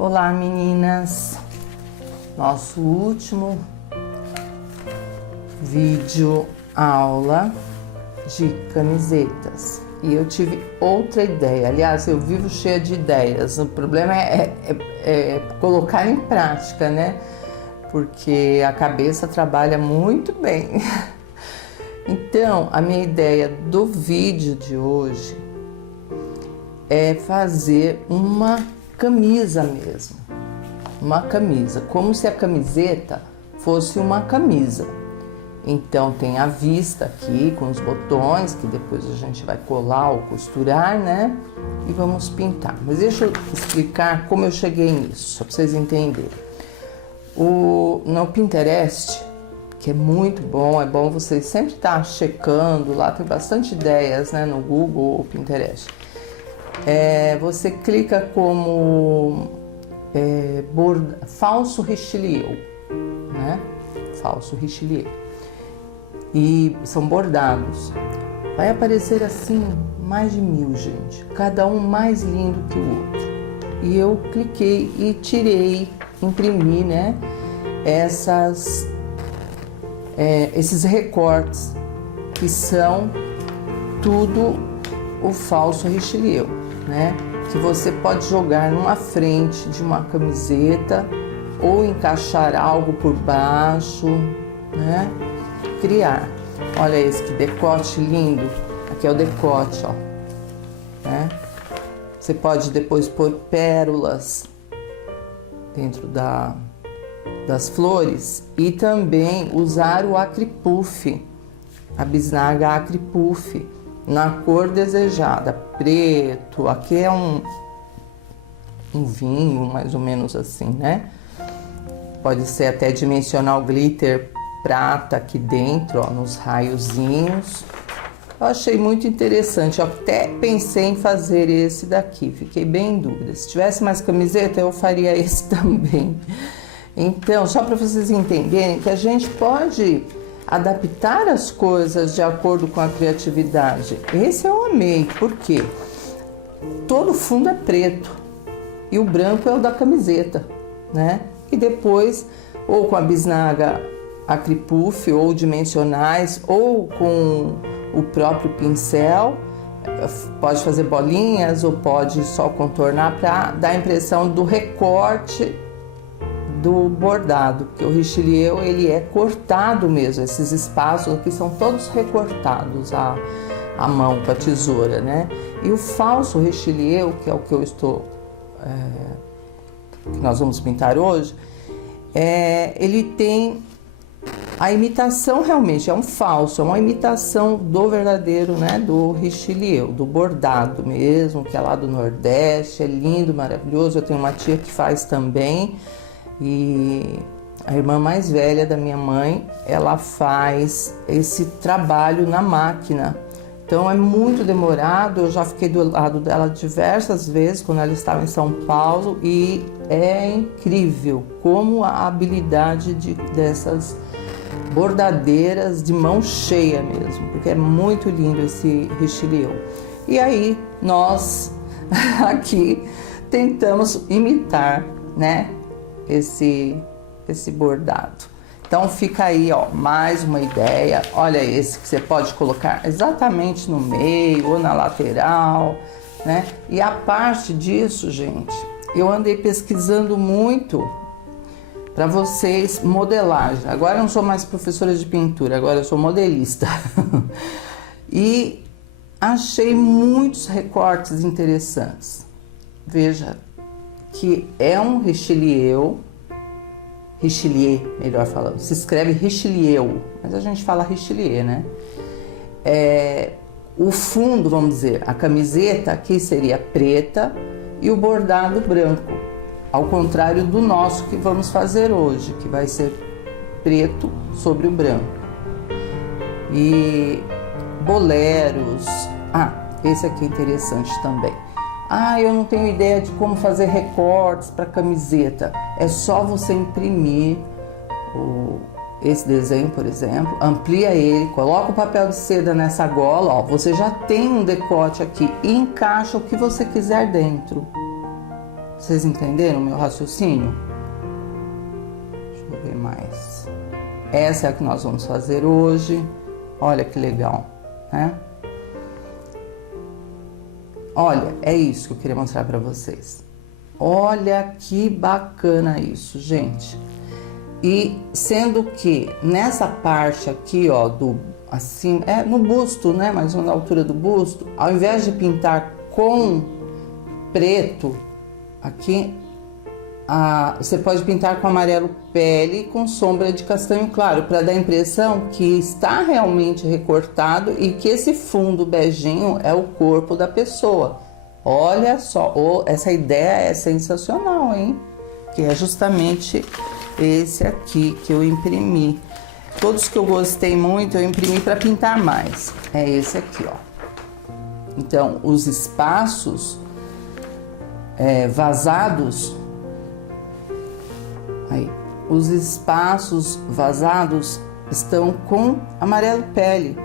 Olá, meninas! Nosso último vídeo aula de camisetas. E eu tive outra ideia. Aliás, eu vivo cheia de ideias. O problema é colocar em prática, né? Porque a cabeça trabalha muito bem. Então, a minha ideia do vídeo de hoje é fazer uma camisa mesmo. Uma camisa, como se a camiseta fosse uma camisa. Então tem a vista aqui com os botões, que depois a gente vai colar ou costurar, né? E vamos pintar. Mas deixa eu explicar como eu cheguei nisso, só para vocês entenderem. No Pinterest, que é muito bom, é bom vocês sempre estar checando, lá tem bastante ideias, né? No Google ou Pinterest. Você clica como falso richelieu, né? Falso richelieu. E são bordados. Vai aparecer assim mais de 1000, gente. Cada um mais lindo que o outro. E eu cliquei e tirei, imprimi, né? Esses recortes que são tudo o falso richelieu, né? Que você pode jogar numa frente de uma camiseta ou encaixar algo por baixo, né? Criar. Olha esse que decote lindo. Aqui é o decote, ó. Né? Você pode depois pôr pérolas dentro das flores e também usar o acripuff, a bisnaga acripuff, na cor desejada, preto. Aqui é um vinho, mais ou menos assim, né? Pode ser até dimensional glitter prata aqui dentro, ó, nos raiozinhos. Eu achei muito interessante, eu até pensei em fazer esse daqui, fiquei bem em dúvida. Se tivesse mais camiseta, eu faria esse também. Então, só para vocês entenderem que a gente pode adaptar as coisas de acordo com a criatividade. Esse eu amei, porque todo fundo é preto e o branco é o da camiseta, né? E depois, ou com a bisnaga acripuff, ou dimensionais, ou com o próprio pincel, pode fazer bolinhas ou pode só contornar para dar a impressão do recorte do bordado, porque o richelieu ele é cortado mesmo, esses espaços aqui são todos recortados à mão com a tesoura, né? E o falso richelieu, que é o que eu estou que nós vamos pintar hoje, ele tem a imitação, realmente é um falso, é uma imitação do verdadeiro, né? Do richelieu, do bordado mesmo, que é lá do Nordeste, é lindo, maravilhoso. Eu tenho uma tia que faz também. E a irmã mais velha da minha mãe, ela faz esse trabalho na máquina. Então é muito demorado, eu já fiquei do lado dela diversas vezes quando ela estava em São Paulo e é incrível como a habilidade dessas bordadeiras de mão cheia mesmo, porque é muito lindo esse richelieu. E aí nós aqui tentamos imitar, né? Esse bordado. Então fica aí, ó, mais uma ideia. Olha esse que você pode colocar exatamente no meio ou na lateral, né? E a parte disso, gente, eu andei pesquisando muito para vocês modelagem. Agora eu não sou mais professora de pintura, agora eu sou modelista. E achei muitos recortes interessantes. Veja que é um richelieu, melhor falando, se escreve richelieu, mas a gente fala richelieu, né? O fundo, vamos dizer, a camiseta aqui seria preta e o bordado branco, ao contrário do nosso que vamos fazer hoje, que vai ser preto sobre o branco. E boleros, esse aqui é interessante também. Eu não tenho ideia de como fazer recortes para camiseta. É só você imprimir esse desenho, por exemplo, amplia ele, coloca o papel de seda nessa gola, ó, você já tem um decote aqui e encaixa o que você quiser dentro. Vocês entenderam o meu raciocínio? Deixa eu ver mais. Essa é a que nós vamos fazer hoje. Olha que legal, né? Olha, é isso que eu queria mostrar para vocês. Olha que bacana isso, gente. E sendo que nessa parte aqui, ó, do assim, no busto, né, mais ou menos na altura do busto, ao invés de pintar com preto aqui, você pode pintar com amarelo pele com sombra de castanho claro, para dar a impressão que está realmente recortado e que esse fundo beijinho é o corpo da pessoa. Olha só, essa ideia é sensacional, hein? Que é justamente esse aqui que eu imprimi. Todos que eu gostei muito, eu imprimi para pintar mais. É esse aqui, ó. Então, os espaços vazados, aí, os espaços vazados estão com amarelo pele.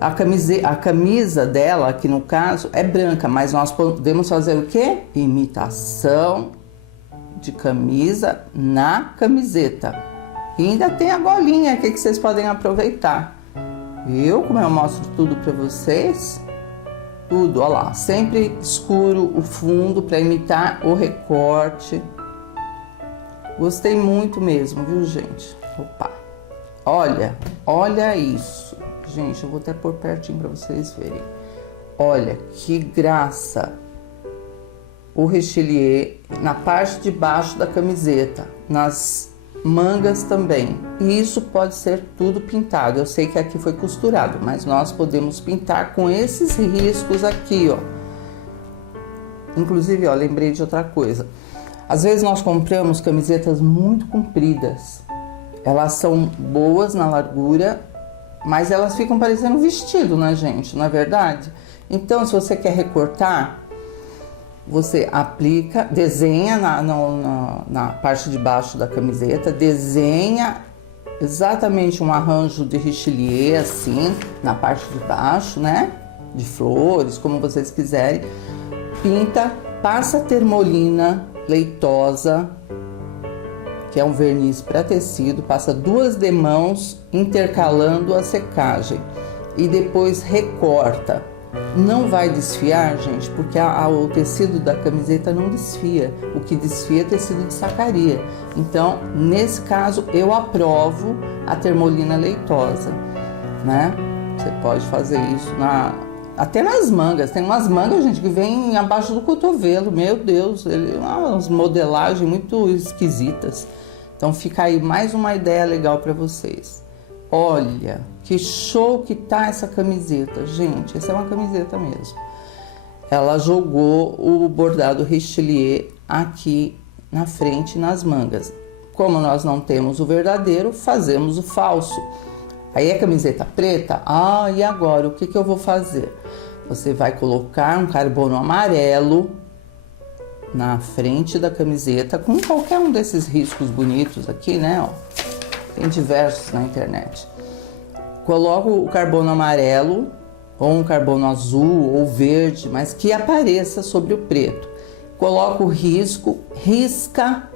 A camisa dela, aqui no caso, é branca, mas nós podemos fazer o quê? Imitação de camisa na camiseta. E ainda tem a golinha aqui que vocês podem aproveitar. Como eu mostro tudo para vocês, tudo, ó lá, sempre escuro o fundo para imitar o recorte. Gostei muito mesmo, viu, gente? Opa! Olha isso. Gente, eu vou até pôr pertinho para vocês verem. Olha que graça! O richelieu na parte de baixo da camiseta, nas mangas também. E isso pode ser tudo pintado. Eu sei que aqui foi costurado, mas nós podemos pintar com esses riscos aqui, ó. Inclusive, ó, lembrei de outra coisa. Às vezes nós compramos camisetas muito compridas. Elas são boas na largura, mas elas ficam parecendo um vestido, né, gente? Não é verdade? Então, se você quer recortar, você aplica, desenha na parte de baixo da camiseta, desenha exatamente um arranjo de richelieu, assim, na parte de baixo, né? De flores, como vocês quiserem. Pinta, passa termolina leitosa, que é um verniz para tecido, passa 2 demãos intercalando a secagem e depois recorta. Não vai desfiar, gente, porque o tecido da camiseta não desfia. O que desfia é tecido de sacaria. Então, nesse caso, eu aprovo a termolina leitosa, né? Você pode fazer isso até nas mangas. Tem umas mangas, gente, que vem abaixo do cotovelo. Meu Deus, umas modelagens muito esquisitas. Então, fica aí mais uma ideia legal para vocês. Olha, que show que tá essa camiseta, gente. Essa é uma camiseta mesmo. Ela jogou o bordado richelieu aqui na frente, nas mangas. Como nós não temos o verdadeiro, fazemos o falso. Aí é camiseta preta. E agora, o que eu vou fazer? Você vai colocar um carbono amarelo na frente da camiseta, com qualquer um desses riscos bonitos aqui, né, ó. Tem diversos na internet. Coloco o carbono amarelo, ou um carbono azul, ou verde, mas que apareça sobre o preto. Coloco o risco, risca,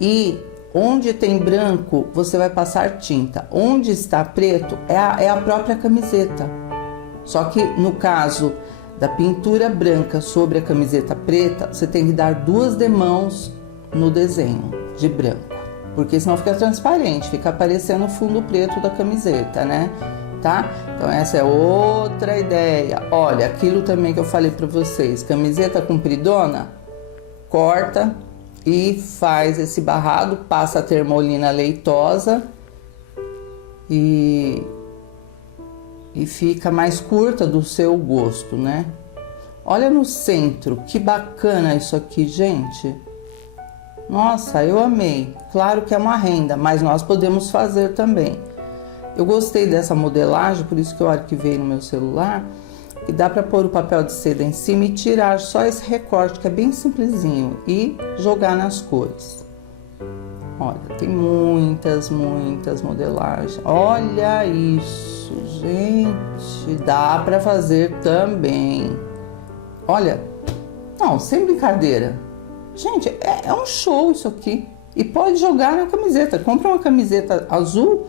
e onde tem branco, você vai passar tinta. Onde está preto, é a própria camiseta. Só que no caso da pintura branca sobre a camiseta preta, você tem que dar 2 demãos no desenho de branco. Porque senão fica transparente, fica aparecendo o fundo preto da camiseta, né? Tá? Então essa é outra ideia. Olha, aquilo também que eu falei para vocês, camiseta compridona, corta e faz esse barrado, passa a termolina leitosa e fica mais curta do seu gosto, né? Olha no centro, que bacana isso aqui, gente. Nossa, eu amei. Claro que é uma renda, mas nós podemos fazer também. Eu gostei dessa modelagem, por isso que eu arquivei no meu celular. E dá para pôr o papel de seda em cima e tirar só esse recorte, que é bem simplesinho, e jogar nas cores. Olha, tem muitas modelagens. Olha isso, gente. Dá para fazer também. Olha, não, sem brincadeira. Gente, é um show isso aqui. E pode jogar na camiseta. Compra uma camiseta azul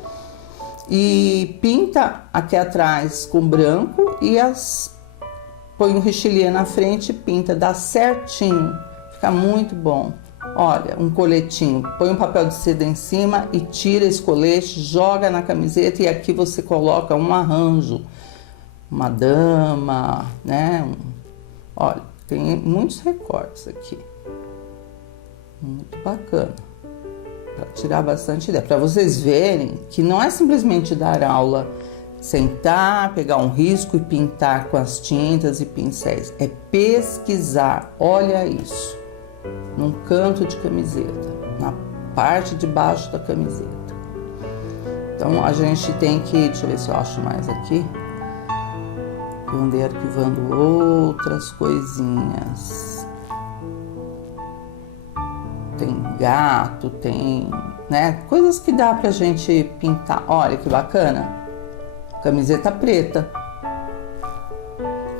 e pinta aqui atrás com branco e põe um richelieu na frente e pinta. Dá certinho. Fica muito bom. Olha, um coletinho. Põe um papel de seda em cima e tira esse colete, joga na camiseta e aqui você coloca um arranjo. Uma dama, né? Olha, tem muitos recortes aqui. Muito bacana. Para tirar bastante ideia. Para vocês verem que não é simplesmente dar aula, sentar, pegar um risco e pintar com as tintas e pincéis. É pesquisar. Olha isso. Num canto de camiseta. Na parte de baixo da camiseta. Então a gente tem que... Deixa eu ver se eu acho mais aqui. Eu andei arquivando outras coisinhas. Tem gato, tem, né? Coisas que dá pra gente pintar. Olha que bacana. Camiseta preta.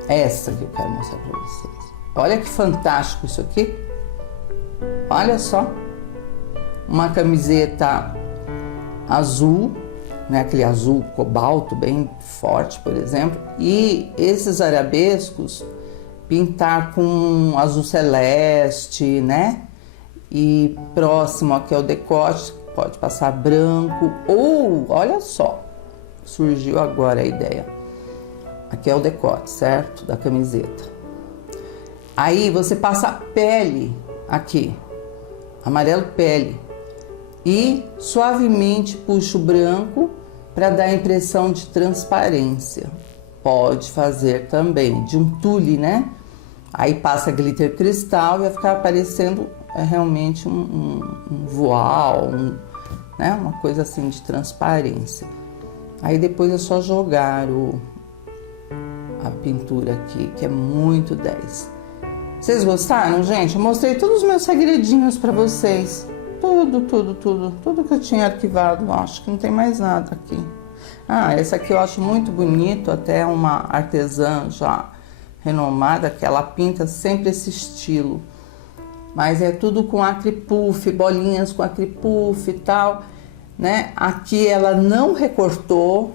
Essa que eu quero mostrar pra vocês. Olha que fantástico isso aqui. Olha só. Uma camiseta azul, né? Aquele azul cobalto bem forte, por exemplo. E esses arabescos pintar com azul celeste, né? E próximo aqui ao decote, pode passar branco ou, olha só, surgiu agora a ideia. Aqui é o decote, certo? Da camiseta. Aí você passa a pele aqui, amarelo pele, e suavemente puxa o branco para dar a impressão de transparência. Pode fazer também de um tule, né? Aí passa glitter cristal e vai ficar parecendo realmente um voal, né? Uma coisa assim de transparência. Aí depois é só jogar a pintura aqui, que é muito 10. Vocês gostaram, gente? Eu mostrei todos os meus segredinhos para vocês. Tudo que eu tinha arquivado. Acho que não tem mais nada aqui. Ah, essa aqui eu acho muito bonito, até uma artesã já renomada, que ela pinta sempre esse estilo. Mas é tudo com acripuff, bolinhas com acripuff e tal, né? Aqui ela não recortou,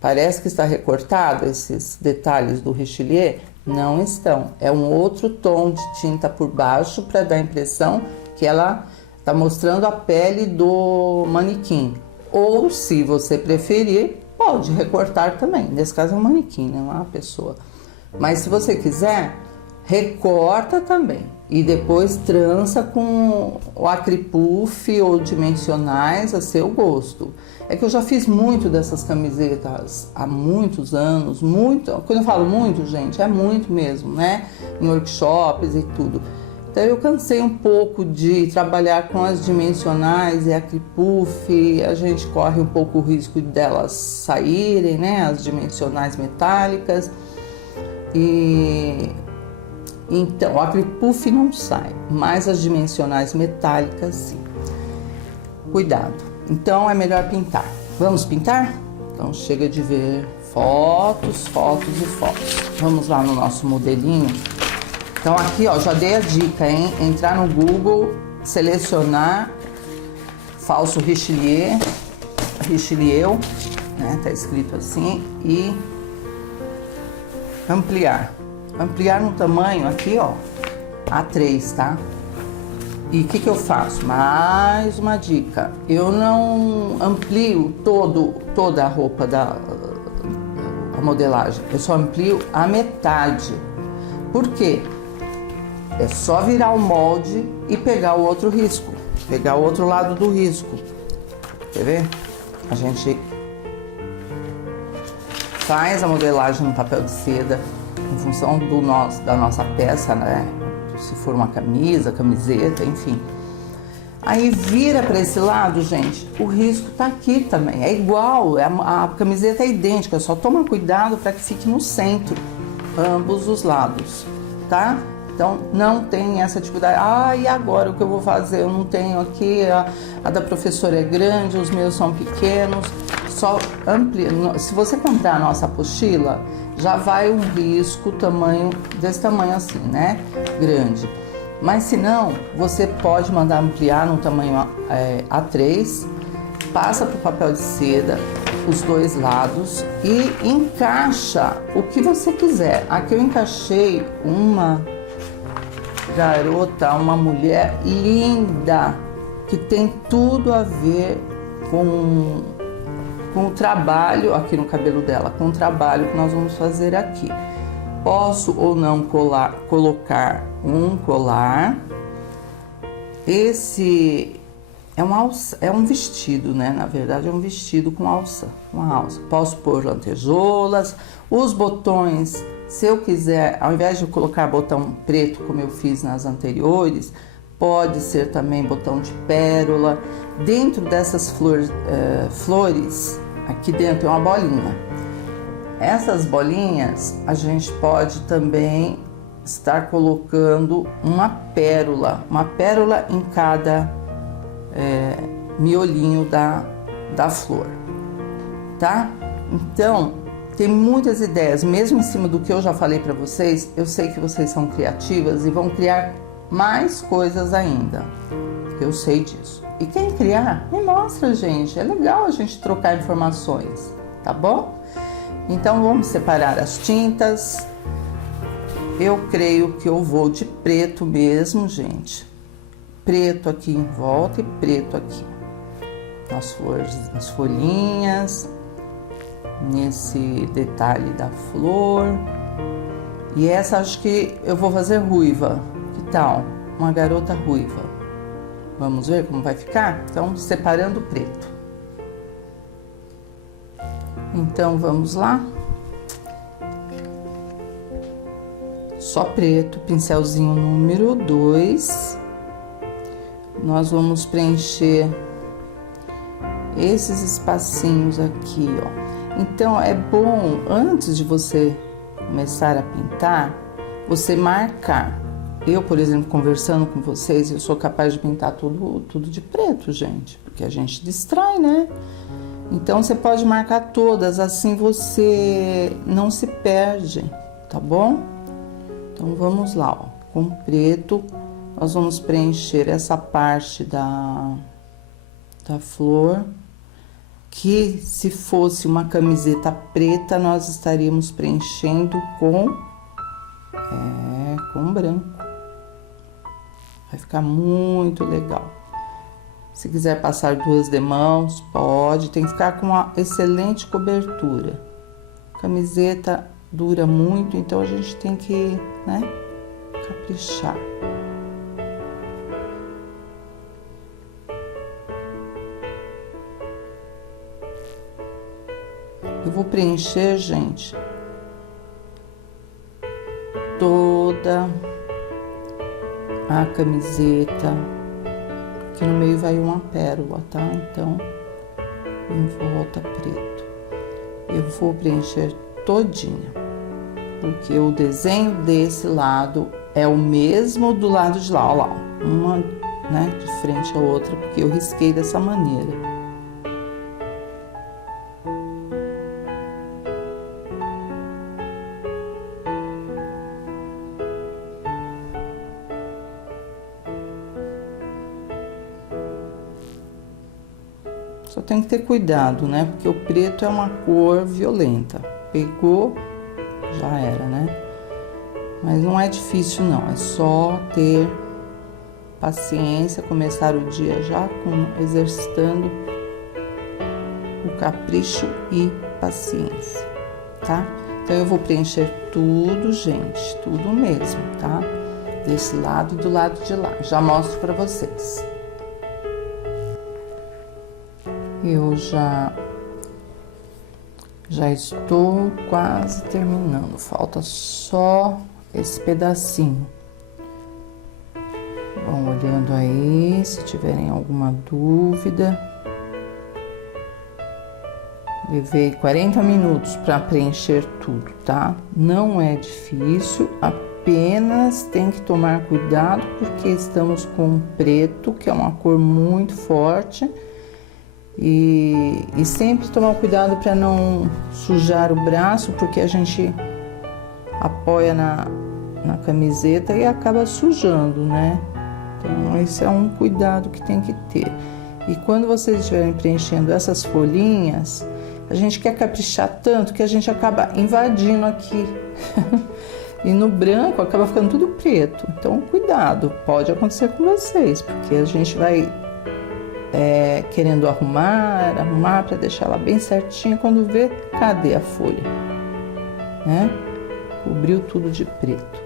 parece que está recortado esses detalhes do richelieu, não estão. É um outro tom de tinta por baixo para dar a impressão que ela está mostrando a pele do manequim. Ou, se você preferir, pode recortar também. Nesse caso é um manequim, não é uma pessoa. Mas se você quiser, recorta também. E depois trança com o acripuff ou dimensionais a seu gosto. É que eu já fiz muito dessas camisetas há muitos anos, muito. Quando eu falo muito, gente, é muito mesmo, né? Em workshops e tudo. Então eu cansei um pouco de trabalhar com as dimensionais e acripuff, a gente corre um pouco o risco delas saírem, né? As dimensionais metálicas. E então, o acripuff não sai, mas as dimensionais metálicas sim. Cuidado. Então é melhor pintar. Vamos pintar? Então chega de ver fotos, fotos e fotos. Vamos lá no nosso modelinho. Então aqui, ó, já dei a dica, hein? Entrar no Google, selecionar falso richelieu, né? Tá escrito assim, e ampliar. Ampliar no tamanho aqui, ó, A3, tá? E o que eu faço? Mais uma dica. Eu não amplio toda a roupa da modelagem. Eu só amplio a metade. Por quê? É só virar o molde e pegar o outro risco. Pegar o outro lado do risco. Quer ver? A gente faz a modelagem no papel de seda em função da nossa peça, né? Se for uma camisa, camiseta, enfim. Aí vira para esse lado, gente, o risco tá aqui também. É igual, a camiseta é idêntica, só toma cuidado para que fique no centro, ambos os lados, tá? Então não tem essa dificuldade. Ah, e agora o que eu vou fazer? Eu não tenho aqui, a da professora é grande, os meus são pequenos. Só amplia. Se você comprar a nossa apostila, já vai um risco desse tamanho assim, né? Grande. Mas se não, você pode mandar ampliar no tamanho A3, passa para o papel de seda os dois lados e encaixa o que você quiser. Aqui eu encaixei uma garota, uma mulher linda, que tem tudo a ver com o trabalho aqui no cabelo dela, com o trabalho que nós vamos fazer aqui. Posso ou não colocar um colar. Esse é um vestido, né? Na verdade é um vestido com alça, uma alça. Posso pôr lantejoulas, os botões, se eu quiser, ao invés de colocar botão preto como eu fiz nas anteriores, pode ser também botão de pérola. Dentro dessas flores, aqui dentro tem uma bolinha. Essas bolinhas a gente pode também estar colocando uma pérola em cada miolinho da flor, tá? Então, tem muitas ideias, mesmo em cima do que eu já falei para vocês. Eu sei que vocês são criativas e vão criar mais coisas ainda, eu sei disso. E quem criar, me mostra, gente, é legal a gente trocar informações, tá bom? Então, vamos separar as tintas. Eu creio que eu vou de preto mesmo, gente. Preto aqui em volta e preto aqui nas flores, nas folhinhas, nesse detalhe da flor. E essa acho que eu vou fazer ruiva. Que tal? Uma garota ruiva. Vamos ver como vai ficar? Então, separando o preto. Então, vamos lá. Só preto, pincelzinho número 2. Nós vamos preencher esses espacinhos aqui, ó. Então, é bom, antes de você começar a pintar, você marcar. Eu, por exemplo, conversando com vocês, eu sou capaz de pintar tudo de preto, gente, porque a gente distrai, né? Então, você pode marcar todas, assim você não se perde, tá bom? Então, vamos lá, ó. Com preto, nós vamos preencher essa parte da flor, que se fosse uma camiseta preta, nós estaríamos preenchendo com branco. Vai ficar muito legal. Se quiser passar 2 demãos, pode. Tem que ficar com uma excelente cobertura. Camiseta dura muito, então a gente tem que, né, caprichar. Eu vou preencher, gente, toda a camiseta. Aqui no meio vai uma pérola, tá? Então, em volta preto. Eu vou preencher todinha, porque o desenho desse lado é o mesmo do lado de lá, ó lá. Uma, né, de frente à outra, porque eu risquei dessa maneira. Só tem que ter cuidado, né? Porque o preto é uma cor violenta. Pegou, já era, né? Mas não é difícil, não. É só ter paciência, começar o dia já exercitando o capricho e paciência, tá? Então, eu vou preencher tudo, gente. Tudo mesmo, tá? Desse lado e do lado de lá. Já mostro pra vocês. Eu já estou quase terminando, falta só esse pedacinho. Vão olhando aí, se tiverem alguma dúvida. Levei 40 minutos para preencher tudo, tá? Não é difícil, apenas tem que tomar cuidado porque estamos com preto, que é uma cor muito forte. E sempre tomar cuidado para não sujar o braço, porque a gente apoia na camiseta e acaba sujando, né? Então esse é um cuidado que tem que ter. E quando vocês estiverem preenchendo essas folhinhas, a gente quer caprichar tanto que a gente acaba invadindo aqui. E no branco acaba ficando tudo preto. Então cuidado, pode acontecer com vocês, porque a gente vai querendo arrumar para deixar ela bem certinha, quando vê, cadê a folha? Né? Cobriu tudo de preto.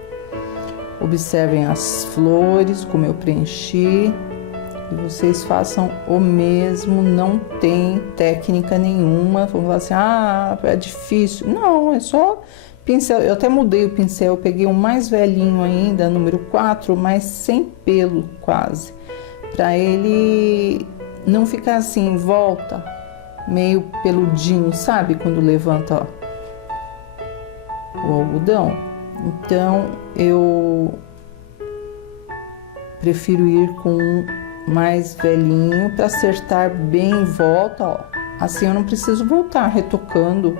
Observem as flores, como eu preenchi, e vocês façam o mesmo, não tem técnica nenhuma. Vamos falar assim, ah, é difícil. Não, é só pincel. Eu até mudei o pincel, eu peguei um mais velhinho ainda, número 4, mas sem pelo quase, para ele não ficar assim em volta, meio peludinho, sabe? Quando levanta, ó, o algodão. Então eu prefiro ir com um mais velhinho para acertar bem em volta, ó. Assim eu não preciso voltar retocando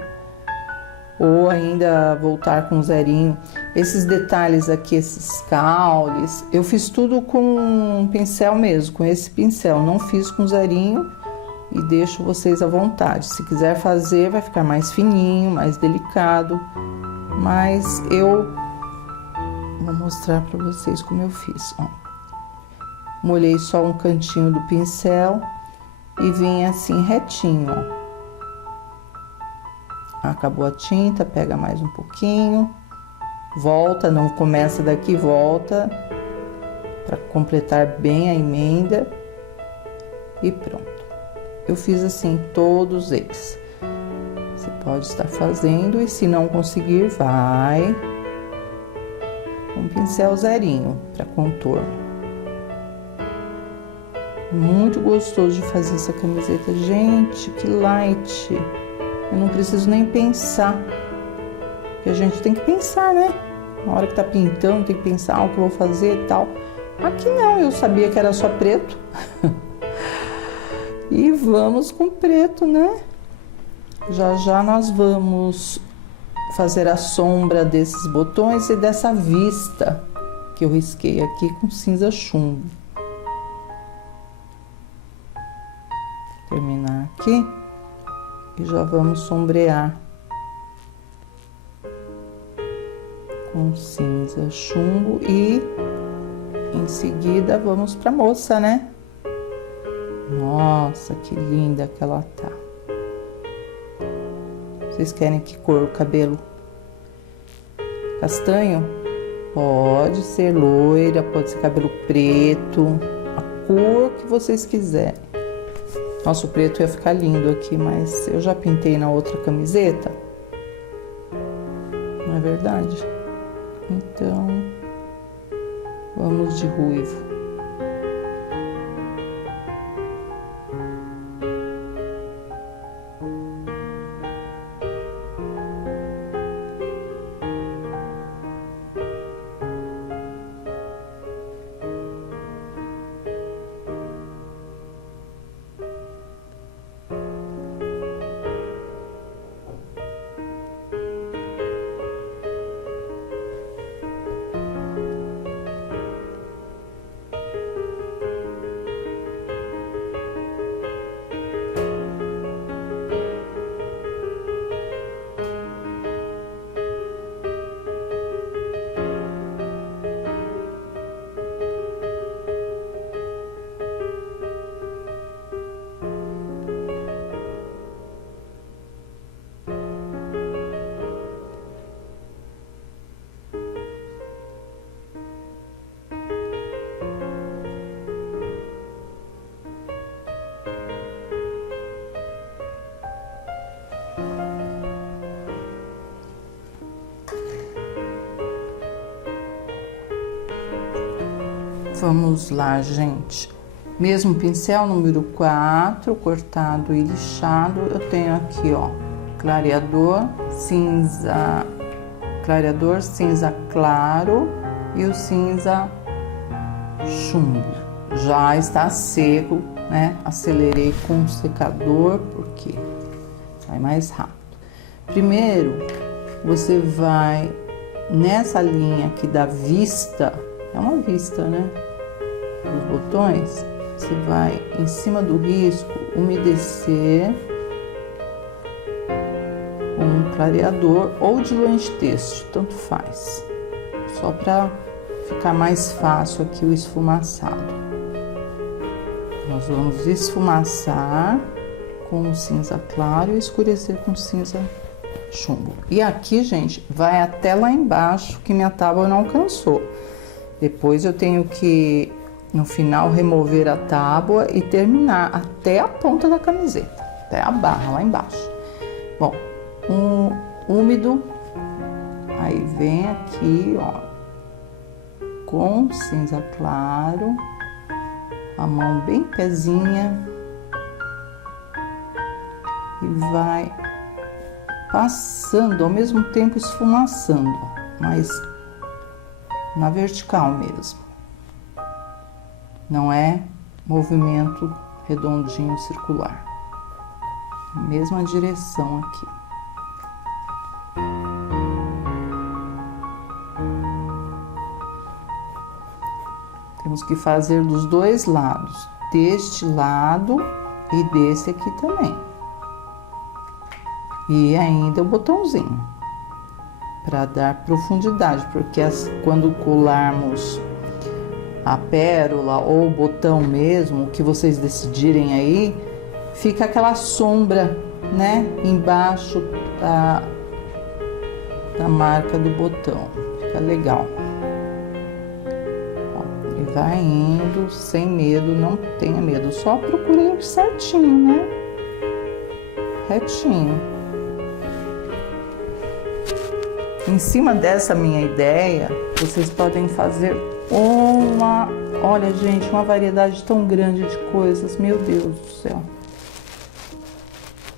ou ainda voltar com zerinho. Esses detalhes aqui, esses caules, eu fiz tudo com um pincel mesmo, com esse pincel, não fiz com zerinho, e deixo vocês à vontade. Se quiser fazer, vai ficar mais fininho, mais delicado, mas eu vou mostrar para vocês como eu fiz, ó. Molhei só um cantinho do pincel e vim assim retinho, ó. Acabou a tinta, pega mais um pouquinho, volta, não começa daqui, volta, para completar bem a emenda, e pronto. Eu fiz assim todos eles. Você pode estar fazendo, e se não conseguir, vai com um pincel zerinho para contorno. Muito gostoso de fazer essa camiseta, gente, que light! Eu não preciso nem pensar, porque a gente tem que pensar, né? Na hora que tá pintando, tem que pensar o que eu vou fazer e tal. Aqui não, eu sabia que era só preto. E vamos com preto, né? Já já nós vamos fazer a sombra desses botões e dessa vista que eu risquei aqui com cinza chumbo. Terminar aqui. E já vamos sombrear com cinza chumbo e em seguida vamos para a moça, né? Nossa, que linda que ela tá. Vocês querem que cor o cabelo? Castanho? Pode ser loira, pode ser cabelo preto, a cor que vocês quiserem. Nossa, o preto ia ficar lindo aqui, mas eu já pintei na outra camiseta. Não é verdade? Então, vamos de ruivo. Vamos lá, gente. Mesmo pincel, número 4, cortado e lixado. Eu tenho aqui, ó, clareador cinza claro e o cinza chumbo. Já está seco, né? Acelerei com o secador porque vai mais rápido. Primeiro, você vai nessa linha aqui da vista, é uma vista, né? Dos botões, você vai em cima do risco umedecer com um clareador ou diluente têxtil, tanto faz. Só para ficar mais fácil aqui o esfumaçado. Nós vamos esfumaçar com cinza claro e escurecer com cinza chumbo. E aqui, gente, vai até lá embaixo que minha tábua não alcançou. Depois eu tenho que, no final, remover a tábua e terminar até a ponta da camiseta, até a barra lá embaixo. Bom, úmido, aí vem aqui, ó, com cinza claro, a mão bem pezinha e vai passando, ao mesmo tempo esfumaçando, mas na vertical mesmo. Não é movimento redondinho circular. Mesma direção aqui. Temos que fazer dos dois lados, deste lado e desse aqui também. E ainda o botãozinho, para dar profundidade, porque quando colarmos a pérola ou o botão mesmo, o que vocês decidirem aí, fica aquela sombra, né, embaixo da marca do botão, fica legal. Ó, e vai indo sem medo, não tenha medo, só procure certinho, né, retinho. Em cima dessa minha ideia, vocês podem fazer olha, gente, uma variedade tão grande de coisas, meu Deus do céu.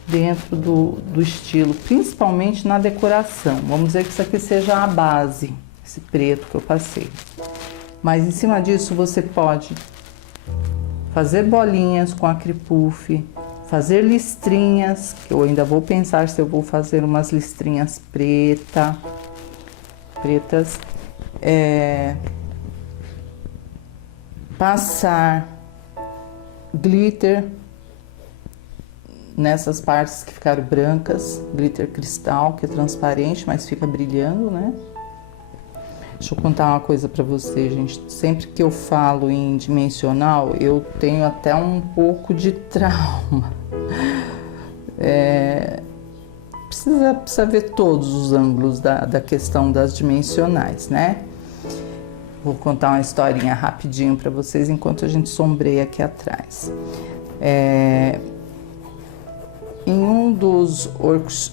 Dentro do estilo, principalmente na decoração. Vamos dizer que isso aqui seja a base, esse preto que eu passei. Mas em cima disso você pode fazer bolinhas com acripuff, fazer listrinhas, que eu ainda vou pensar se eu vou fazer umas listrinhas pretas, passar glitter nessas partes que ficaram brancas, glitter cristal, que é transparente, mas fica brilhando, né? Deixa eu contar uma coisa pra você, gente. Sempre que eu falo em dimensional, eu tenho até um pouco de trauma. Precisa ver todos os ângulos da questão das dimensionais, né? Vou contar uma historinha rapidinho para vocês enquanto a gente sombreia aqui atrás. Em um dos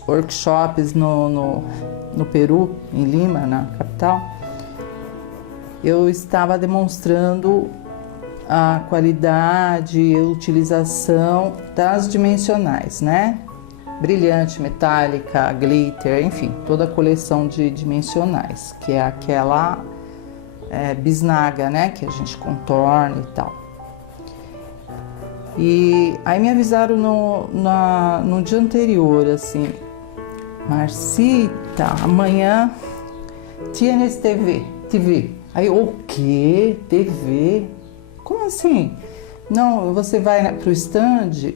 workshops no Peru, em Lima, na capital, eu estava demonstrando a qualidade e utilização das dimensionais, né? Brilhante, metálica, glitter, enfim, toda a coleção de dimensionais, que é aquela bisnaga, né, que a gente contorna e tal. E aí me avisaram no dia anterior, assim, Marcita, amanhã tienes TV. Aí, o quê? TV? Como assim? Não, você vai pro stand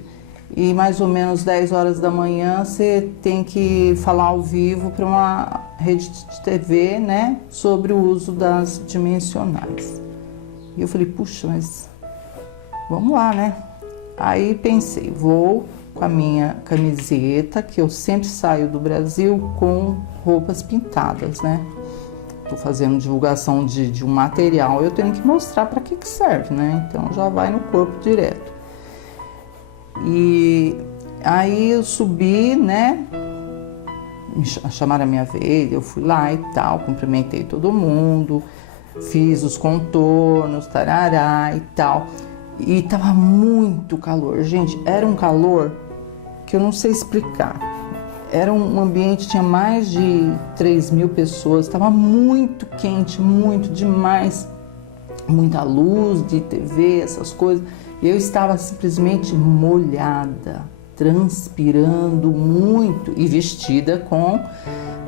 e mais ou menos 10 horas da manhã você tem que falar ao vivo para uma rede de TV, né, sobre o uso das dimensionais. E eu falei, puxa, mas vamos lá, né? Aí pensei, vou com a minha camiseta, que eu sempre saio do Brasil com roupas pintadas, né? Tô fazendo divulgação de um material, eu tenho que mostrar para que serve, né? Então já vai no corpo direto. E aí eu subi, né? Chamaram a minha vez, eu fui lá e tal, cumprimentei todo mundo, fiz os contornos, tarará e tal. E tava muito calor, gente, era um calor que eu não sei explicar. Era um ambiente, tinha mais de 3.000 pessoas, tava muito quente, muito demais, muita luz de TV, essas coisas. E eu estava simplesmente molhada, transpirando muito e vestida com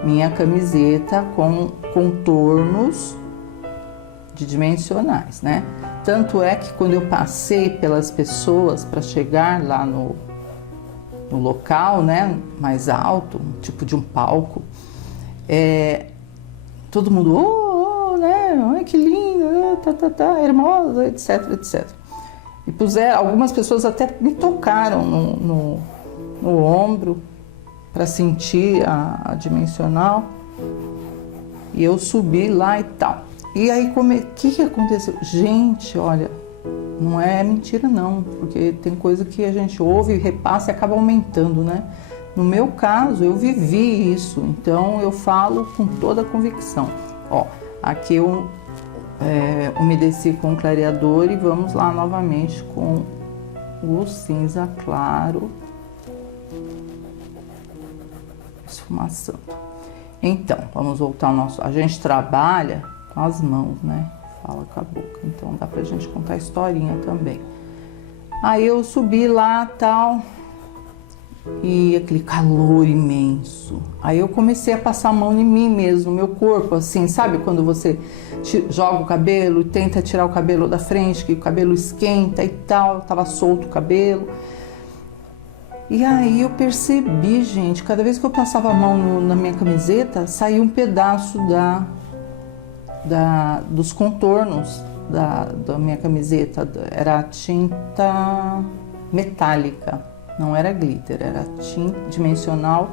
minha camiseta com contornos de dimensionais, né? Tanto é que quando eu passei pelas pessoas para chegar lá no local, né, mais alto, tipo de um palco, todo mundo, né, ai que linda, hermosa, etc, etc. E puseram, algumas pessoas até me tocaram no ombro para sentir a dimensional, e eu subi lá e tal. E aí, o que aconteceu? Gente, olha, não é mentira não, porque tem coisa que a gente ouve, repassa e acaba aumentando, né? No meu caso, eu vivi isso, então eu falo com toda a convicção. Ó, aqui eu umedeci com o clareador e vamos lá novamente com o cinza claro, esfumaçando. Então, vamos voltar ao nosso... A gente trabalha com as mãos, né? Fala com a boca, então dá pra gente contar historinha também. Aí eu subi lá, tal, e aquele calor imenso. Aí eu comecei a passar a mão em mim mesmo, no meu corpo, assim, sabe? Quando você joga o cabelo e tenta tirar o cabelo da frente, que o cabelo esquenta e tal, tava solto o cabelo. E aí eu percebi, gente, cada vez que eu passava a mão na minha camiseta, saía um pedaço dos contornos da minha camiseta. Era tinta metálica, não era glitter, era tinta dimensional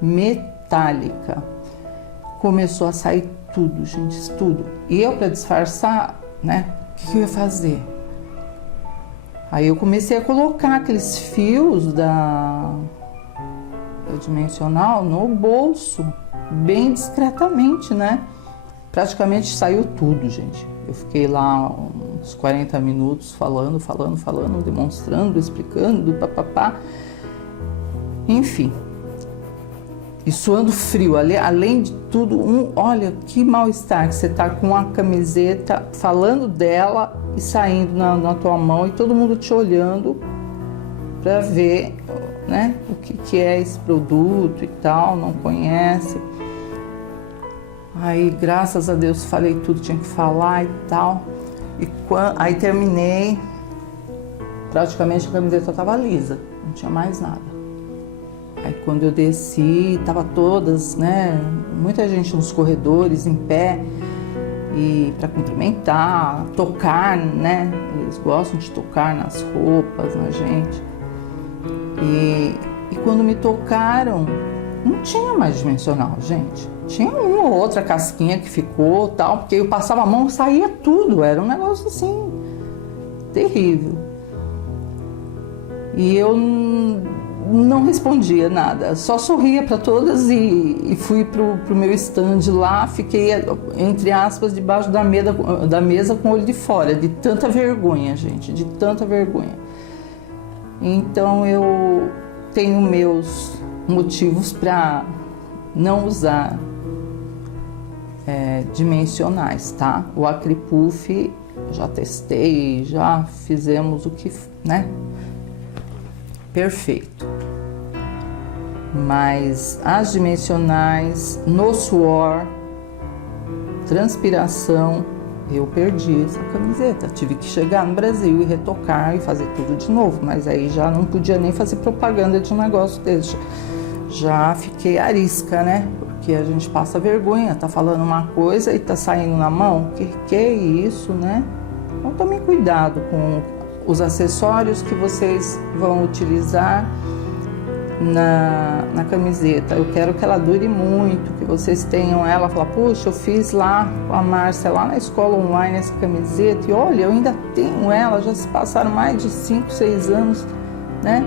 metálica. Começou a sair tudo, gente, tudo. E eu, para disfarçar, né, o que eu ia fazer? Aí eu comecei a colocar aqueles fios da dimensional no bolso, bem discretamente, né? Praticamente saiu tudo, gente. Eu fiquei lá uns 40 minutos falando, demonstrando, explicando, papapá. Enfim. E suando frio, além de tudo, olha que mal-estar que você tá com a camiseta, falando dela e saindo na tua mão e todo mundo te olhando para ver, né, o que é esse produto e tal, não conhece. Aí, graças a Deus, falei tudo, tinha que falar e tal. Aí terminei, praticamente a camiseta estava lisa, não tinha mais nada. Aí quando eu desci, tava todas, né, muita gente nos corredores, em pé, e para cumprimentar, tocar, né, eles gostam de tocar nas roupas, na gente. E quando me tocaram, não tinha mais dimensional, gente. Tinha uma ou outra casquinha que ficou, tal, porque eu passava a mão, saía tudo, era um negócio assim, terrível. E eu não respondia nada, só sorria para todas e fui pro meu stand lá, fiquei, entre aspas, debaixo da mesa com o olho de fora, de tanta vergonha, gente, de tanta vergonha. Então eu tenho meus motivos para não usar dimensionais, tá? O Acripuff já testei, já fizemos o que, né? Perfeito. Mas as dimensionais, no suor, transpiração, eu perdi essa camiseta. Tive que chegar no Brasil e retocar e fazer tudo de novo, mas aí já não podia nem fazer propaganda de um negócio desse. Já fiquei arisca, né? Porque a gente passa vergonha, tá falando uma coisa e tá saindo na mão. Que é isso, né? Então tomem cuidado com os acessórios que vocês vão utilizar na camiseta. Eu quero que ela dure muito, que vocês tenham ela, falar, puxa, eu fiz lá com a Márcia, lá na escola online, essa camiseta, e olha, eu ainda tenho ela, já se passaram mais de 5, 6 anos, né?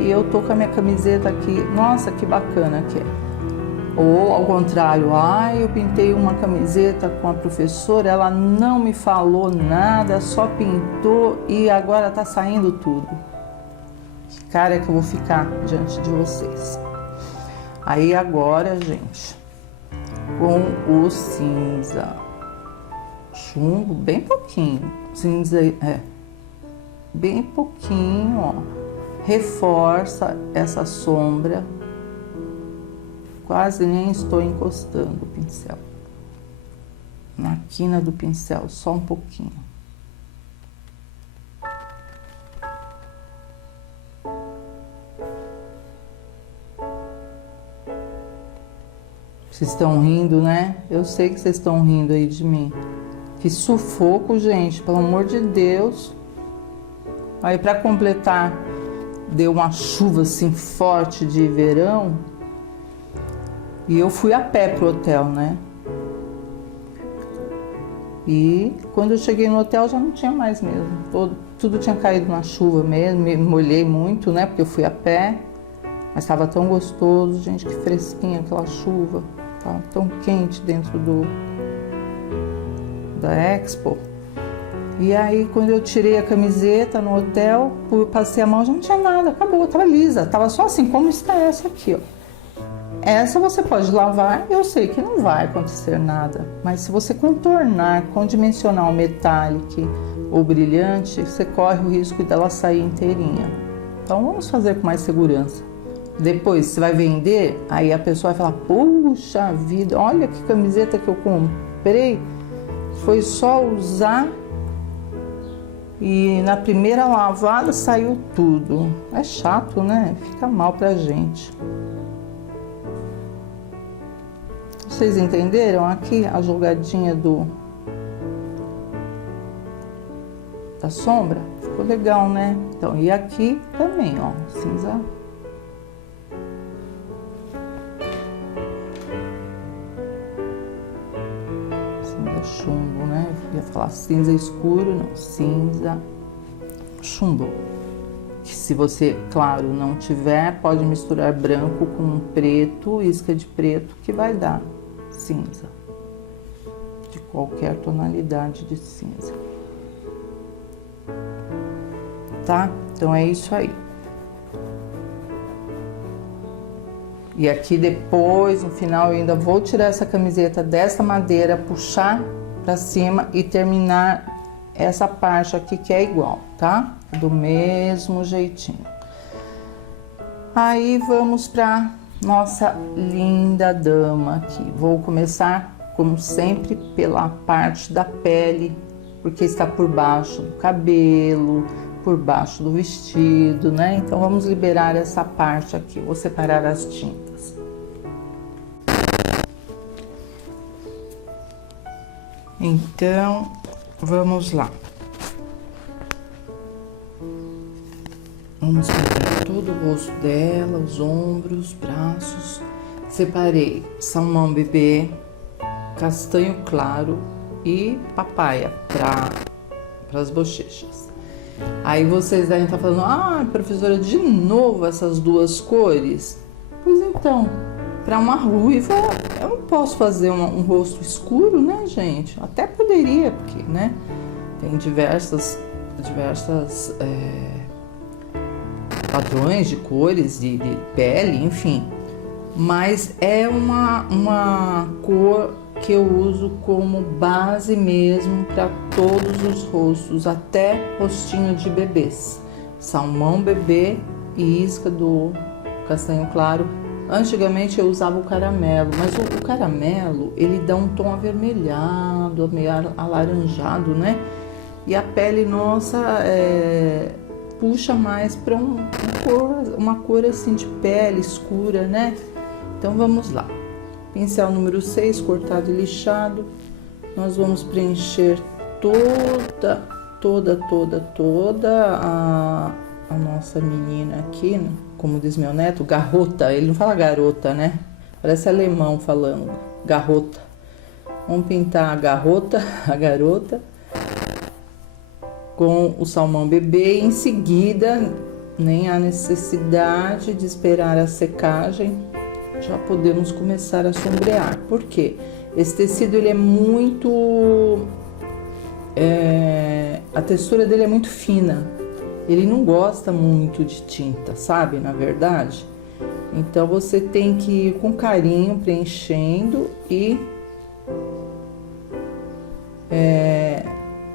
E eu tô com a minha camiseta aqui, nossa, que bacana que é. Ou ao contrário, eu pintei uma camiseta com a professora, ela não me falou nada, só pintou e agora tá saindo tudo. Que cara é que eu vou ficar diante de vocês? Aí agora, gente, com o cinza chumbo, bem pouquinho, cinza, bem pouquinho, ó, reforça essa sombra quase nem estou encostando o pincel na quina do pincel, só um pouquinho. Vocês estão rindo, né? Eu sei que vocês estão rindo aí de mim. Que sufoco, gente, pelo amor de Deus. Aí, para completar, deu uma chuva assim forte de verão. E eu fui a pé pro hotel, né? E quando eu cheguei no hotel já não tinha mais mesmo. Tudo tinha caído na chuva mesmo. Me molhei muito, né? Porque eu fui a pé. Mas estava tão gostoso, gente, que fresquinha aquela chuva. Tava tão quente dentro da Expo. E aí, quando eu tirei a camiseta no hotel, passei a mão, já não tinha nada, acabou, tava lisa. Tava só assim, como está essa aqui, ó. Essa você pode lavar, eu sei que não vai acontecer nada. Mas se você contornar com dimensional metálico ou brilhante, você corre o risco dela sair inteirinha. Então, vamos fazer com mais segurança. Depois, você vai vender, aí a pessoa vai falar, puxa vida, olha que camiseta que eu comprei. Foi só usar e na primeira lavada saiu tudo. É chato, né? Fica mal pra gente. Vocês entenderam aqui a jogadinha da sombra? Ficou legal, né? Então, e aqui também, ó, cinza. Chumbo, né? Eu ia falar cinza escuro, não, cinza chumbo. Que se você, claro, não tiver, pode misturar branco com preto, isca de preto, que vai dar cinza. De qualquer tonalidade de cinza. Tá? Então é isso aí. E aqui depois, no final, eu ainda vou tirar essa camiseta dessa madeira, puxar pra cima e terminar essa parte aqui que é igual, tá? Do mesmo jeitinho. Aí vamos pra nossa linda dama aqui. Vou começar, como sempre, pela parte da pele, porque está por baixo do cabelo, por baixo do vestido, né? Então vamos liberar essa parte aqui. Vou separar as tintas. Então, vamos lá. Vamos pegar todo o rosto dela, os ombros, braços. Separei salmão bebê, castanho claro e papaya para as bochechas. Aí vocês devem estar falando, ah, professora, de novo essas duas cores? Pois então, para uma ruiva, eu não posso fazer um rosto escuro, né, gente? Até poderia, porque, né, tem diversas padrões de cores, de pele, enfim. Mas é uma cor que eu uso como base mesmo para todos os rostos, até rostinho de bebês. Salmão bebê e isca do castanho claro. Antigamente eu usava o caramelo, mas o caramelo, ele dá um tom avermelhado, meio alaranjado, né? E a pele nossa puxa mais para uma cor assim de pele escura, né? Então vamos lá. Pincel número 6, cortado e lixado. Nós vamos preencher toda a nossa menina aqui, né? Como diz meu neto, garrota. Ele não fala garota, né? Parece alemão falando, garrota. Vamos pintar a garrota, com o salmão bebê. Em seguida, nem há necessidade de esperar a secagem. Já podemos começar a sombrear. Por quê? Esse tecido, ele é muito... a textura dele é muito fina. Ele não gosta muito de tinta, sabe? Na verdade. Então, você tem que ir com carinho preenchendo e...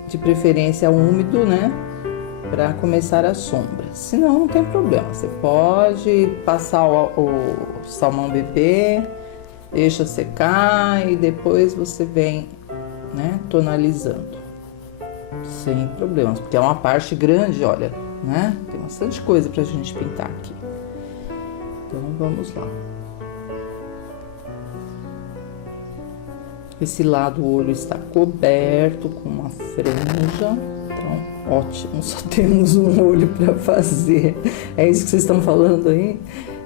de preferência úmido, né? Para começar a sombra. Senão, não tem problema. Você pode passar o salmão bebê deixa secar e depois você vem, né, tonalizando. Sem problemas, porque é uma parte grande, olha, né? Tem bastante coisa pra gente pintar aqui. Então, vamos lá. Esse lado o olho está coberto com uma franja. Então, ótimo, só temos um olho para fazer. É isso que vocês estão falando aí?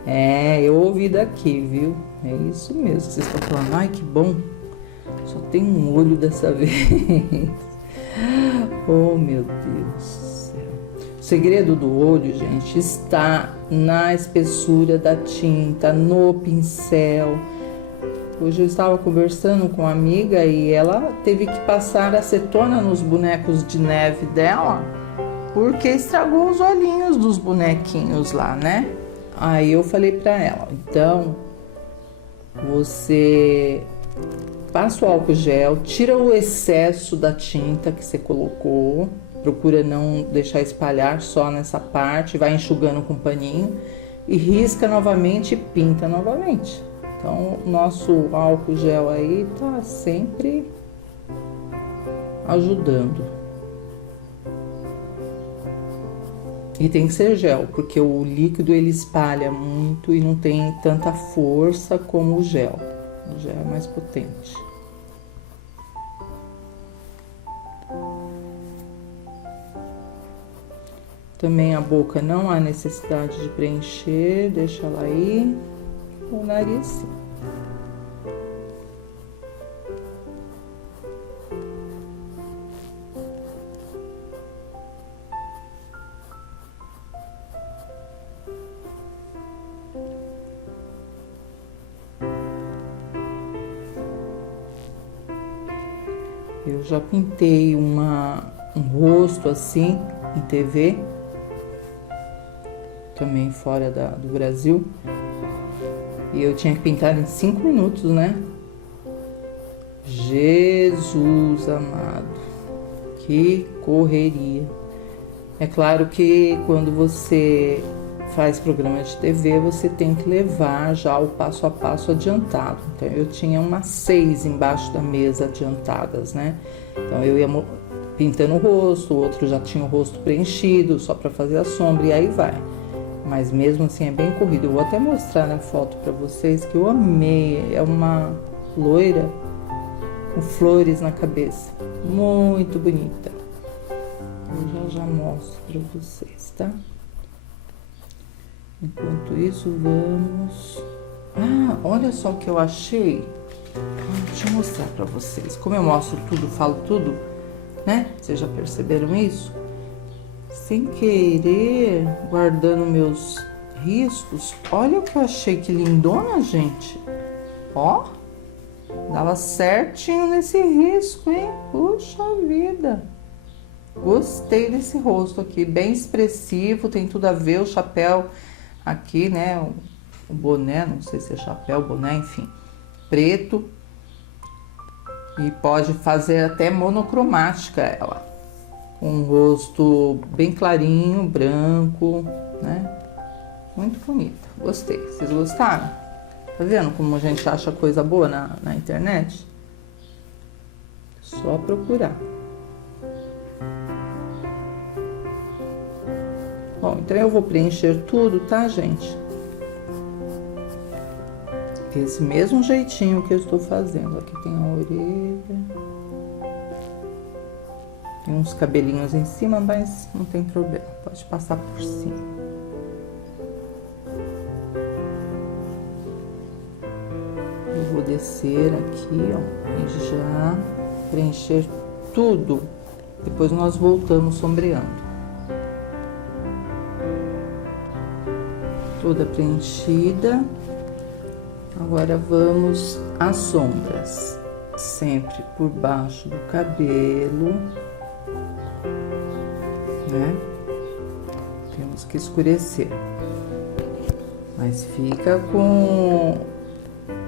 É, eu ouvi daqui, viu? É isso mesmo que vocês estão falando. Ai, que bom. Só tem um olho dessa vez. Oh, meu Deus do céu. O segredo do olho, gente, está na espessura da tinta, no pincel. Hoje eu estava conversando com uma amiga e ela teve que passar acetona nos bonecos de neve dela porque estragou os olhinhos dos bonequinhos lá, né? Aí eu falei pra ela, então você passa o álcool gel, tira o excesso da tinta que você colocou, procura não deixar espalhar só nessa parte, vai enxugando com paninho e risca novamente e pinta novamente. Então, nosso álcool gel aí tá sempre ajudando. E tem que ser gel, porque o líquido ele espalha muito e não tem tanta força como o gel. O gel é mais potente. Também a boca não há necessidade de preencher, deixa ela aí. O nariz sim. Eu já pintei um rosto assim em TV, também fora do Brasil. E eu tinha que pintar em 5 minutos, né? Jesus amado, que correria. É claro que quando você faz programa de TV, você tem que levar já o passo a passo adiantado. Então, eu tinha umas 6 embaixo da mesa adiantadas, né? Então, eu ia pintando o rosto, o outro já tinha o rosto preenchido, só para fazer a sombra, e aí vai. Mas mesmo assim é bem corrido. Eu vou até mostrar na foto pra vocês que eu amei. É uma loira com flores na cabeça. Muito bonita. Eu já mostro pra vocês, tá? Enquanto isso, vamos... Ah, olha só o que eu achei. Deixa eu mostrar pra vocês. Como eu mostro tudo, falo tudo, né? Vocês já perceberam isso? Sem querer, guardando meus riscos. Olha o que eu achei, que lindona, gente. Ó, dava certinho nesse risco, hein? Puxa vida. Gostei desse rosto aqui, bem expressivo, tem tudo a ver. O chapéu aqui, né? O boné, não sei se é chapéu, boné, enfim. Preto. E pode fazer até monocromática ela. Um rosto bem clarinho, branco, né? Muito bonita. Gostei. Vocês gostaram? Tá vendo como a gente acha coisa boa na internet? Só procurar. Bom, então eu vou preencher tudo, tá, gente? Esse mesmo jeitinho que eu estou fazendo. Aqui tem a orelha. Tem uns cabelinhos em cima, mas não tem problema. Pode passar por cima. Eu vou descer aqui, ó, e já preencher tudo. Depois nós voltamos sombreando. Toda preenchida. Agora vamos às sombras. Sempre por baixo do cabelo. Né? Temos que escurecer. Mas fica com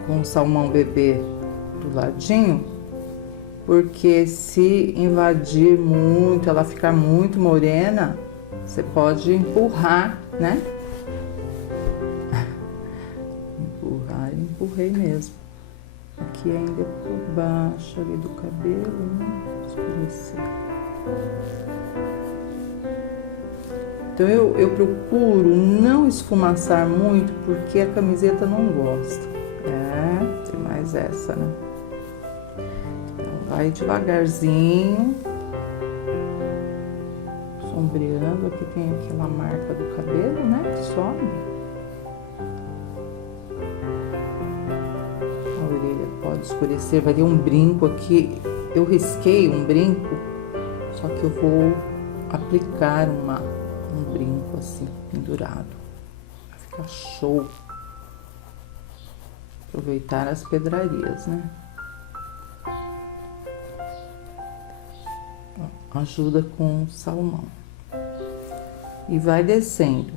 o salmão bebê do ladinho, porque se invadir muito, ela ficar muito morena, você pode empurrar, né? Empurrar, empurrei mesmo. Aqui ainda por baixo ali do cabelo, né? Escurecer. Então eu procuro não esfumaçar muito, porque a camiseta não gosta. Tem mais essa, né? Então vai devagarzinho, sombreando. Aqui tem aquela marca do cabelo, né? Que sobe. A orelha pode escurecer, vai ter um brinco aqui. Eu risquei um brinco, só que eu vou aplicar um brinco assim, pendurado. Vai ficar show. Aproveitar as pedrarias, né? Ó, ajuda com salmão. E vai descendo.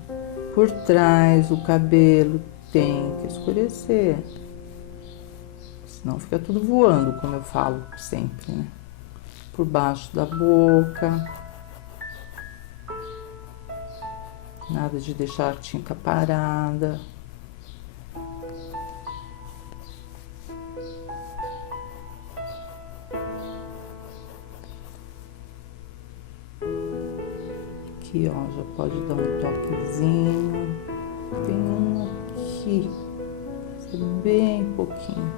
Por trás o cabelo tem que escurecer. Senão fica tudo voando, como eu falo sempre, né? Por baixo da boca. Nada de deixar a tinta parada. Aqui, ó, já pode dar um toquezinho. Tem um aqui, bem pouquinho.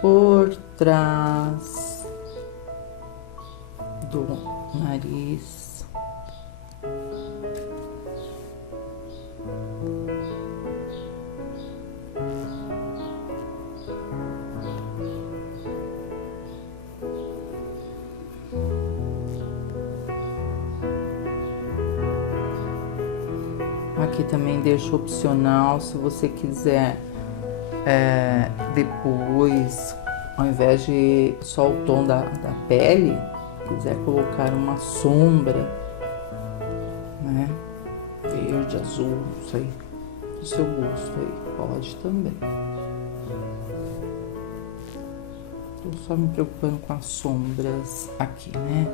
Por trás do nariz. Aqui também deixo opcional, se você quiser depois, ao invés de só o tom da pele, quiser colocar uma sombra, né? Verde, azul, não sei, do seu gosto aí, pode também. Tô só me preocupando com as sombras aqui, né?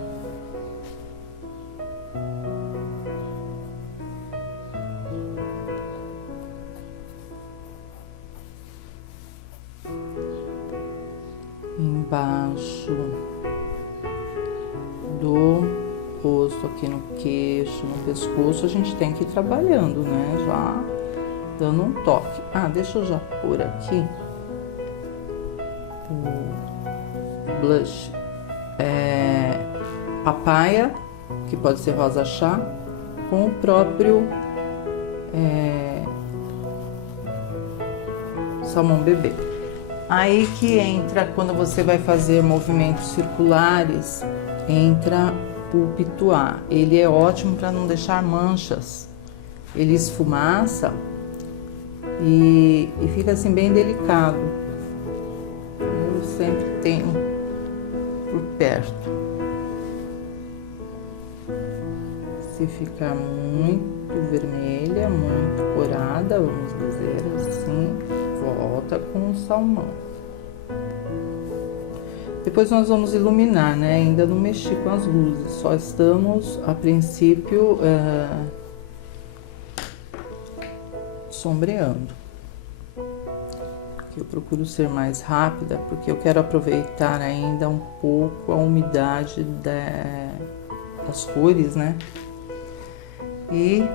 Embaixo do rosto, aqui no queixo, no pescoço, a gente tem que ir trabalhando, né? Já dando um toque. Deixa eu já pôr aqui o blush. Papaya, que pode ser rosa chá, com o próprio salmão bebê. Aí que entra, quando você vai fazer movimentos circulares, entra o pituá. Ele é ótimo para não deixar manchas. Ele esfumaça e fica assim bem delicado. Eu sempre tenho por perto. Se ficar muito vermelha, muito corada, vamos dizer assim, volta com o salmão. Depois nós vamos iluminar, né? Ainda não mexi com as luzes, só estamos, a princípio, sombreando. Aqui eu procuro ser mais rápida, porque eu quero aproveitar ainda um pouco a umidade das cores, né? E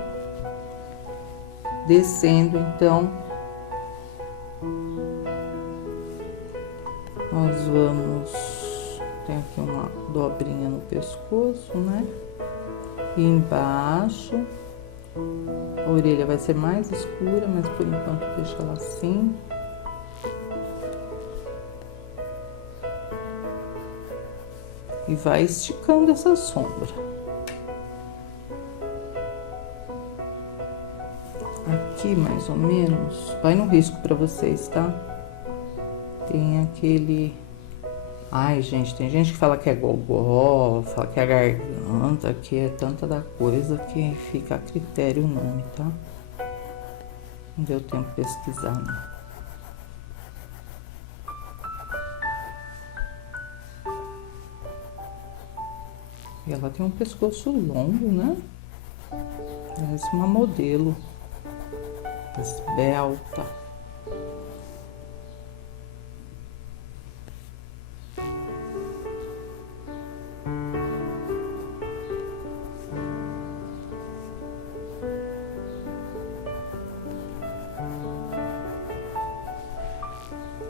descendo, então, nós vamos, tem aqui uma dobrinha no pescoço, né? E embaixo, a orelha vai ser mais escura, mas por enquanto deixa ela assim. E vai esticando essa sombra. Aqui, mais ou menos, vai no risco pra vocês, tá? Tem aquele... Ai, gente, tem gente que fala que é gogó, fala que é garganta, que é tanta da coisa que fica a critério o nome, tá? Não deu tempo de pesquisar, não. E ela tem um pescoço longo, né? Parece uma modelo. esbelta.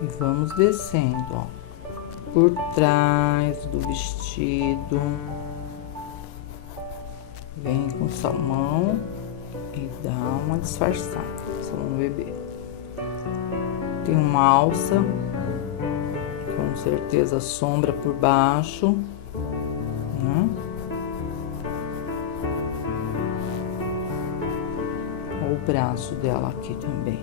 E vamos descendo, ó, por trás do vestido. Vem com salmão e dá uma disfarçada, salmão bebê. Tem uma alça, com certeza sombra por baixo, né? O braço dela aqui também.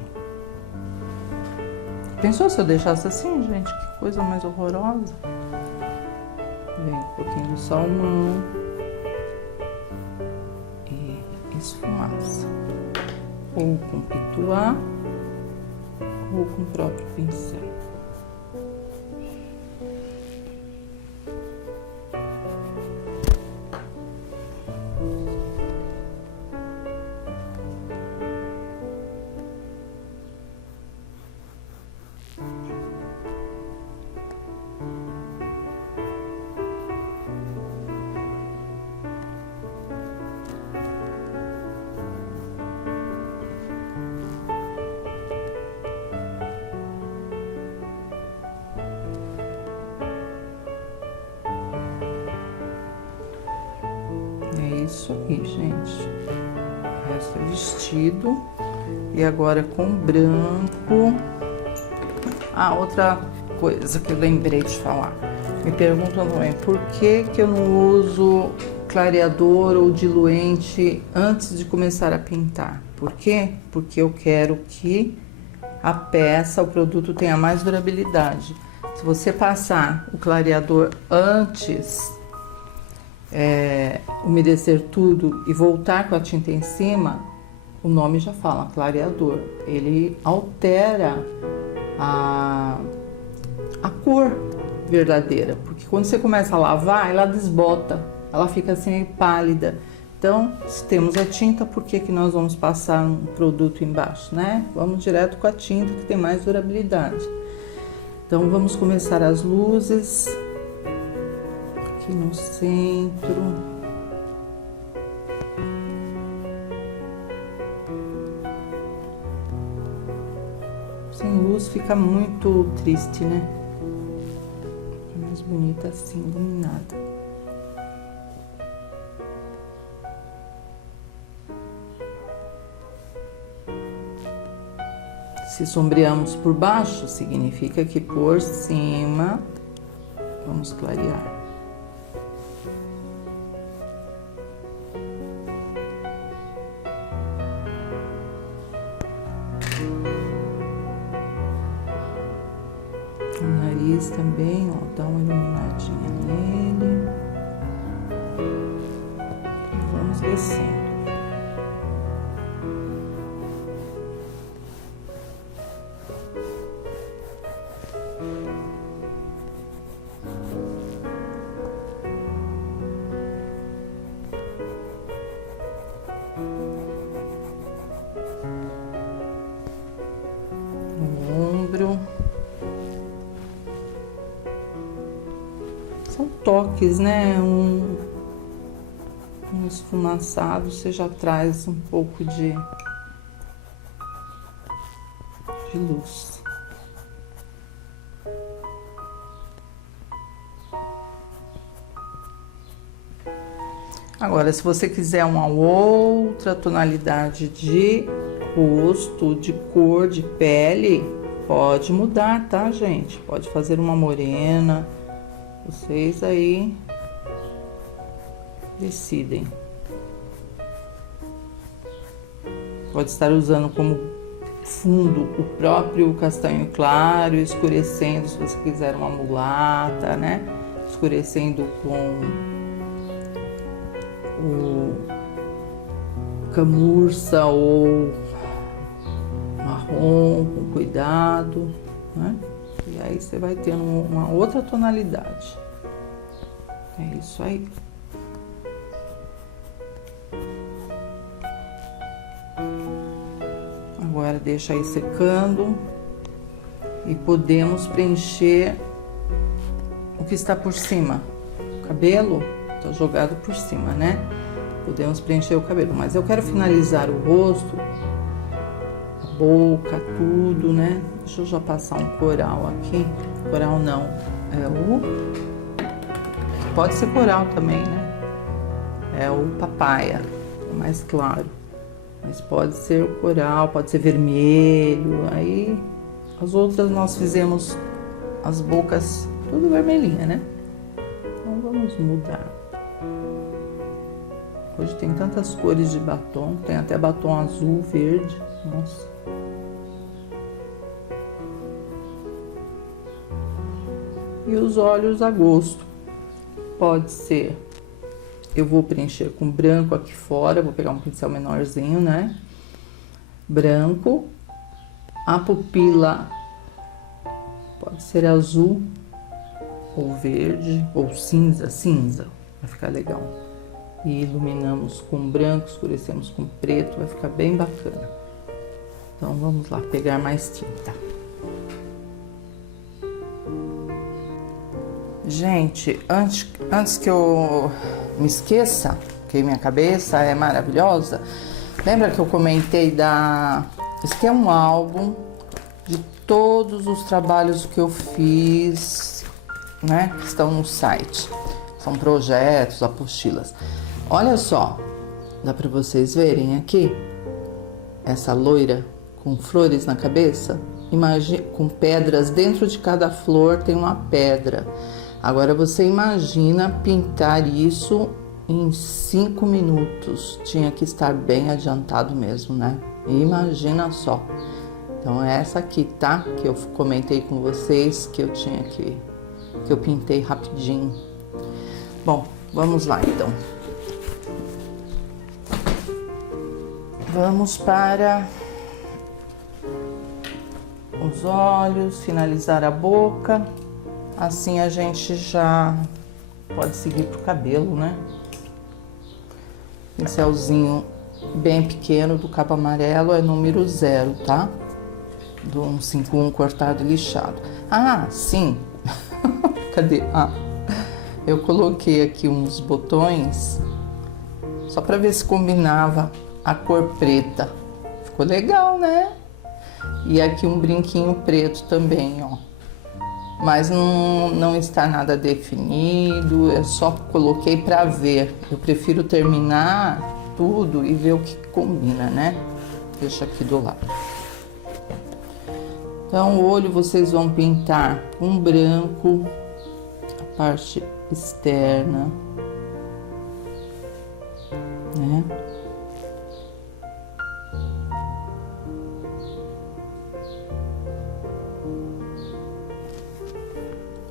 Pensou se eu deixasse assim, gente? Que coisa mais horrorosa. Vem um pouquinho do salmão e esfumaça. Ou com pituá, ou com o próprio pincel. Isso aí, gente. O resto é vestido. E agora com branco. Ah, outra coisa que eu lembrei de falar. Me perguntam também, por que que eu não uso clareador ou diluente antes de começar a pintar? Por quê? Porque eu quero que a peça, o produto tenha mais durabilidade. Se você passar o clareador antes, umedecer tudo e voltar com a tinta em cima, o nome já fala, clareador. Ele altera a cor verdadeira, porque quando você começa a lavar, ela desbota, ela fica assim pálida. Então, se temos a tinta, por que que nós vamos passar um produto embaixo, né? Vamos direto com a tinta, que tem mais durabilidade. Então, vamos começar as luzes aqui no centro. Sem luz fica muito triste, né? Fica mais bonita assim, iluminada. Se sombreamos por baixo, significa que por cima vamos clarear. O nariz também, ó, dá uma iluminadinha nele. E vamos descendo. São toques, né? Um esfumaçado, você já traz um pouco de luz. Agora, se você quiser uma outra tonalidade de rosto, de cor, de pele, pode mudar, tá, gente? Pode fazer uma morena. Vocês aí decidem. Pode estar usando como fundo o próprio castanho claro, escurecendo, se você quiser uma mulata, né? Escurecendo com o camurça ou marrom, com cuidado, né? E aí você vai tendo uma outra tonalidade. É isso aí. Agora deixa aí secando e podemos preencher o que está por cima. O cabelo tá jogado por cima, né? Podemos preencher o cabelo, mas eu quero finalizar o rosto, a boca, tudo, né? Deixa eu já passar um coral aqui. Coral não, é o... Pode ser coral também, né? É o papaya, é mais claro. Mas pode ser o coral, pode ser vermelho. Aí as outras nós fizemos as bocas tudo vermelhinha, né? Então vamos mudar. Hoje tem tantas cores de batom, tem até batom azul, verde, nossa. E os olhos a gosto. Pode ser, eu vou preencher com branco aqui fora, vou pegar um pincel menorzinho, né? Branco. A pupila pode ser azul, ou verde, ou cinza, vai ficar legal. E iluminamos com branco, escurecemos com preto, vai ficar bem bacana. Então vamos lá pegar mais tinta. Gente, antes que eu me esqueça, que minha cabeça é maravilhosa, lembra que eu comentei esse aqui é um álbum de todos os trabalhos que eu fiz, né, que estão no site. São projetos, apostilas. Olha só, dá para vocês verem aqui essa loira com flores na cabeça? Imagina, com pedras, dentro de cada flor tem uma pedra. Agora você imagina pintar isso em 5 minutos. Tinha que estar bem adiantado mesmo, né? Imagina só. Então é essa aqui, tá? Que eu comentei com vocês que eu pintei rapidinho. Bom, vamos lá então. Vamos para os olhos, finalizar a boca. Assim a gente já pode seguir pro cabelo, né? Pincelzinho bem pequeno do cabo amarelo é número 0, tá? Do 151 cortado e lixado. Ah, sim! Cadê? Ah, eu coloquei aqui uns botões só para ver se combinava a cor preta. Ficou legal, né? E aqui um brinquinho preto também, ó. Mas não está nada definido, eu só coloquei para ver. Eu prefiro terminar tudo e ver o que combina, né? Deixa aqui do lado. Então, o olho vocês vão pintar com branco, a parte externa, né?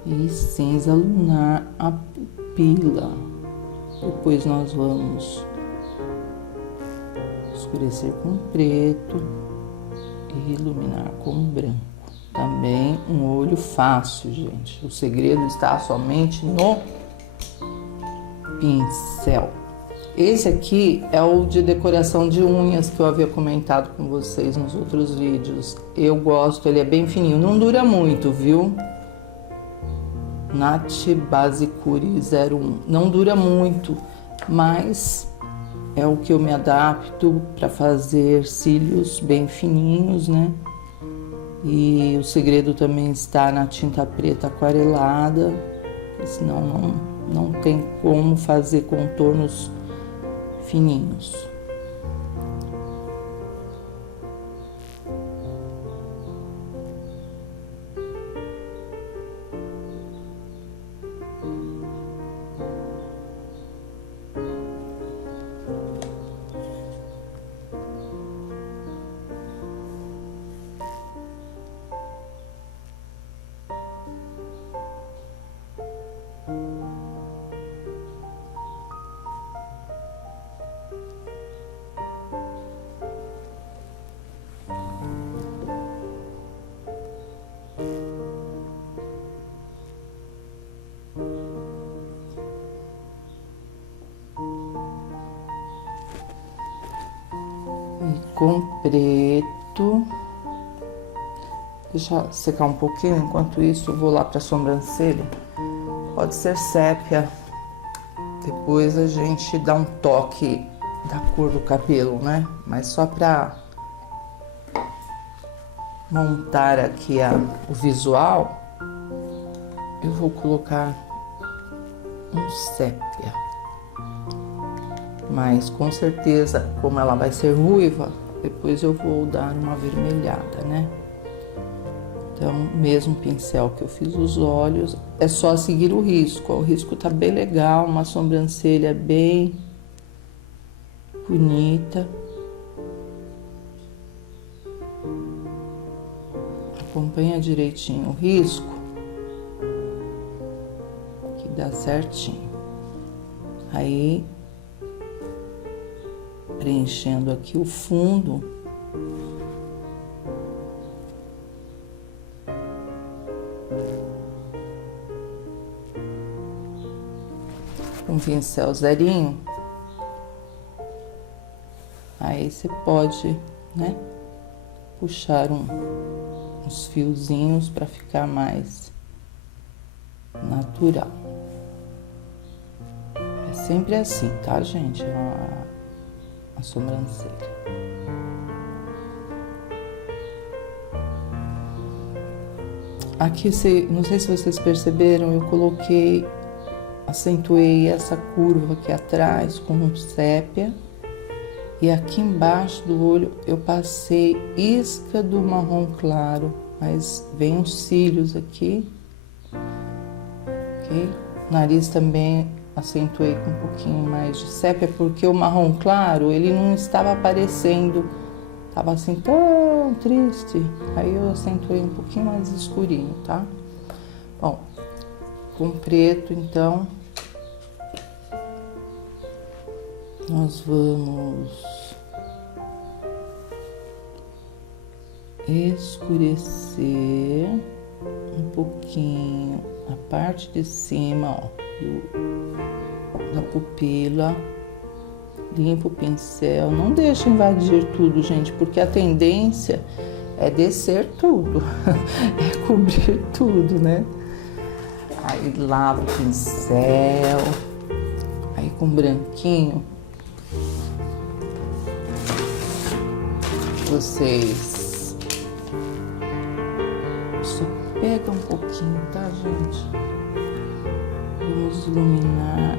E cinza lunar a pupila. Depois nós vamos escurecer com preto e iluminar com branco. Também um olho fácil, gente. O segredo está somente no pincel. Esse aqui é o de decoração de unhas que eu havia comentado com vocês nos outros vídeos. Eu gosto, ele é bem fininho, não dura muito, viu? Nath Base Cure 01. Não dura muito, mas é o que eu me adapto para fazer cílios bem fininhos, né? E o segredo também está na tinta preta aquarelada, senão não tem como fazer contornos fininhos. Com preto Deixa secar um pouquinho, enquanto isso eu vou lá para a sobrancelha. Pode ser sépia. Depois a gente dá um toque da cor do cabelo, né? Mas só para montar aqui o visual, eu vou colocar um sépia. Mas com certeza, como ela vai ser ruiva, depois eu vou dar uma avermelhada, né? Então, mesmo pincel que eu fiz os olhos, é só seguir o risco. O risco tá bem legal, uma sobrancelha bem bonita. Acompanha direitinho o risco, que dá certinho. Aí, preenchendo aqui o fundo. Um pincel zerinho. Aí você pode, né, puxar uns fiozinhos para ficar mais natural. É sempre assim, tá, gente? A sobrancelha. Aqui, não sei se vocês perceberam, eu coloquei, acentuei essa curva aqui atrás com um sépia. E aqui embaixo do olho eu passei isca do marrom claro, mas vem os cílios aqui, ok? Nariz também acentuei com um pouquinho mais de sépia, porque o marrom claro, ele não estava aparecendo, estava assim tão triste, aí eu acentuei um pouquinho mais escurinho, tá? Bom, com preto, então, nós vamos escurecer um pouquinho a parte de cima, ó, da pupila. Limpa o pincel, não deixa invadir tudo, gente, porque a tendência é descer tudo, é cobrir tudo, né? Aí lava o pincel, aí com branquinho vocês só pega um pouquinho, tá, gente? Vamos iluminar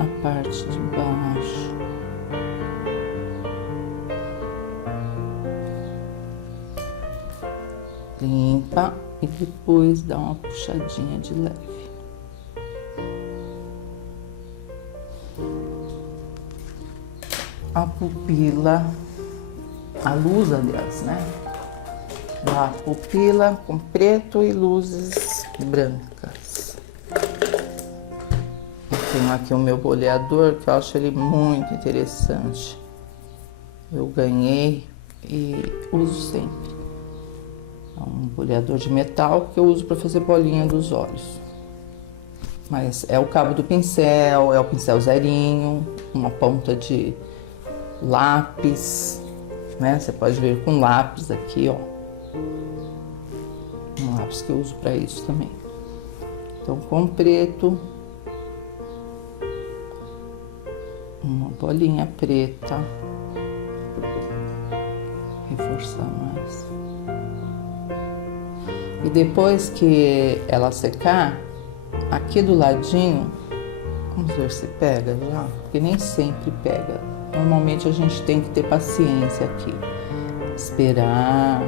a parte de baixo. Limpa e depois dá uma puxadinha de leve. A pupila, a luz, aliás, né? Da pupila com preto e luzes brancas. Eu tenho aqui o meu boleador, que eu acho ele muito interessante. Eu ganhei e uso sempre. É um boleador de metal que eu uso para fazer bolinha dos olhos. Mas é o cabo do pincel, é o pincel zerinho, uma ponta de lápis, né? Você pode ver com lápis aqui, ó. Um lápis que eu uso para isso também. Então, com preto, uma bolinha preta, reforçar mais. E depois que ela secar, aqui do ladinho, vamos ver se pega já, porque nem sempre pega. Normalmente a gente tem que ter paciência aqui, esperar.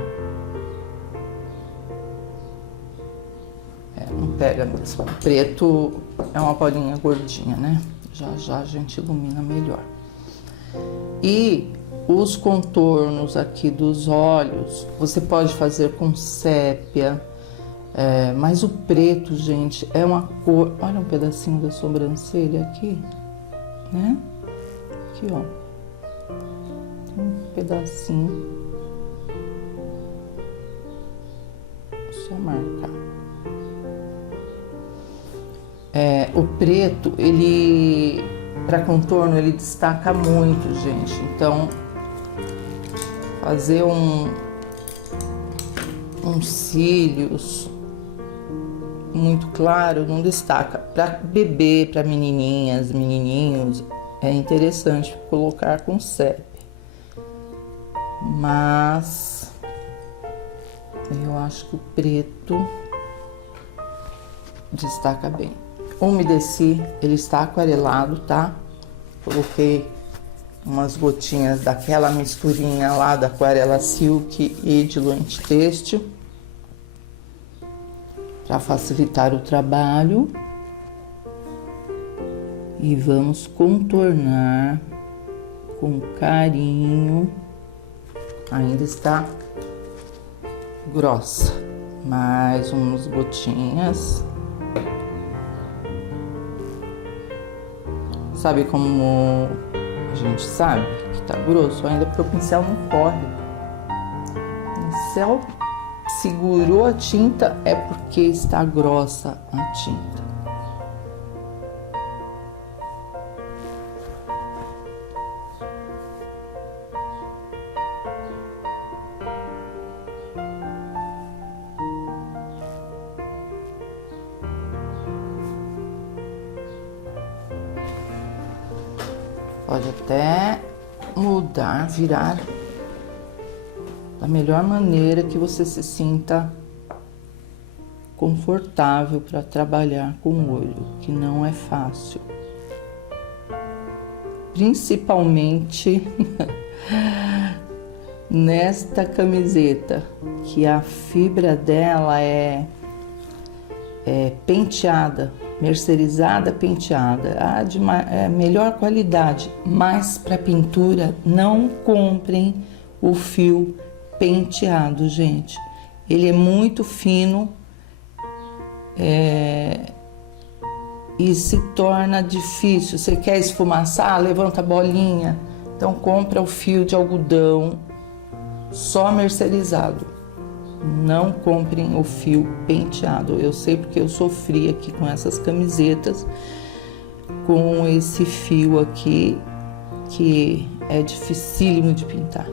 Não pega mesmo. O preto é uma bolinha gordinha, né? Já já a gente ilumina melhor. E os contornos aqui dos olhos, você pode fazer com sépia, mas o preto, gente, é uma cor... Olha um pedacinho da sobrancelha aqui, né? Aqui, ó. Tem um pedacinho. Só marcar. O preto, ele... Para contorno, ele destaca muito, gente. Então, fazer uns cílios muito claro, não destaca. Para bebê, para menininhas, menininhos, é interessante colocar com CEP. Mas eu acho que o preto destaca bem. Umedeci, ele está aquarelado, tá? Coloquei umas gotinhas daquela misturinha lá da Aquarela Silk e diluente têxtil para facilitar o trabalho. E vamos contornar com carinho. Ainda está grossa. Mais umas gotinhas. Sabe como a gente sabe que tá grosso? Ainda porque o pincel não corre. O pincel segurou a tinta é porque está grossa a tinta. Pode até mudar, virar da melhor maneira que você se sinta confortável para trabalhar com o olho, que não é fácil. Principalmente nesta camiseta, que a fibra dela é penteada. Mercerizada, penteada, de melhor qualidade, mas para pintura não comprem o fio penteado, gente. Ele é muito fino e se torna difícil. Você quer esfumaçar? Levanta a bolinha. Então compra o fio de algodão só mercerizado. Não comprem o fio penteado. Eu sei porque eu sofri aqui com essas camisetas, com esse fio aqui, que é dificílimo de pintar.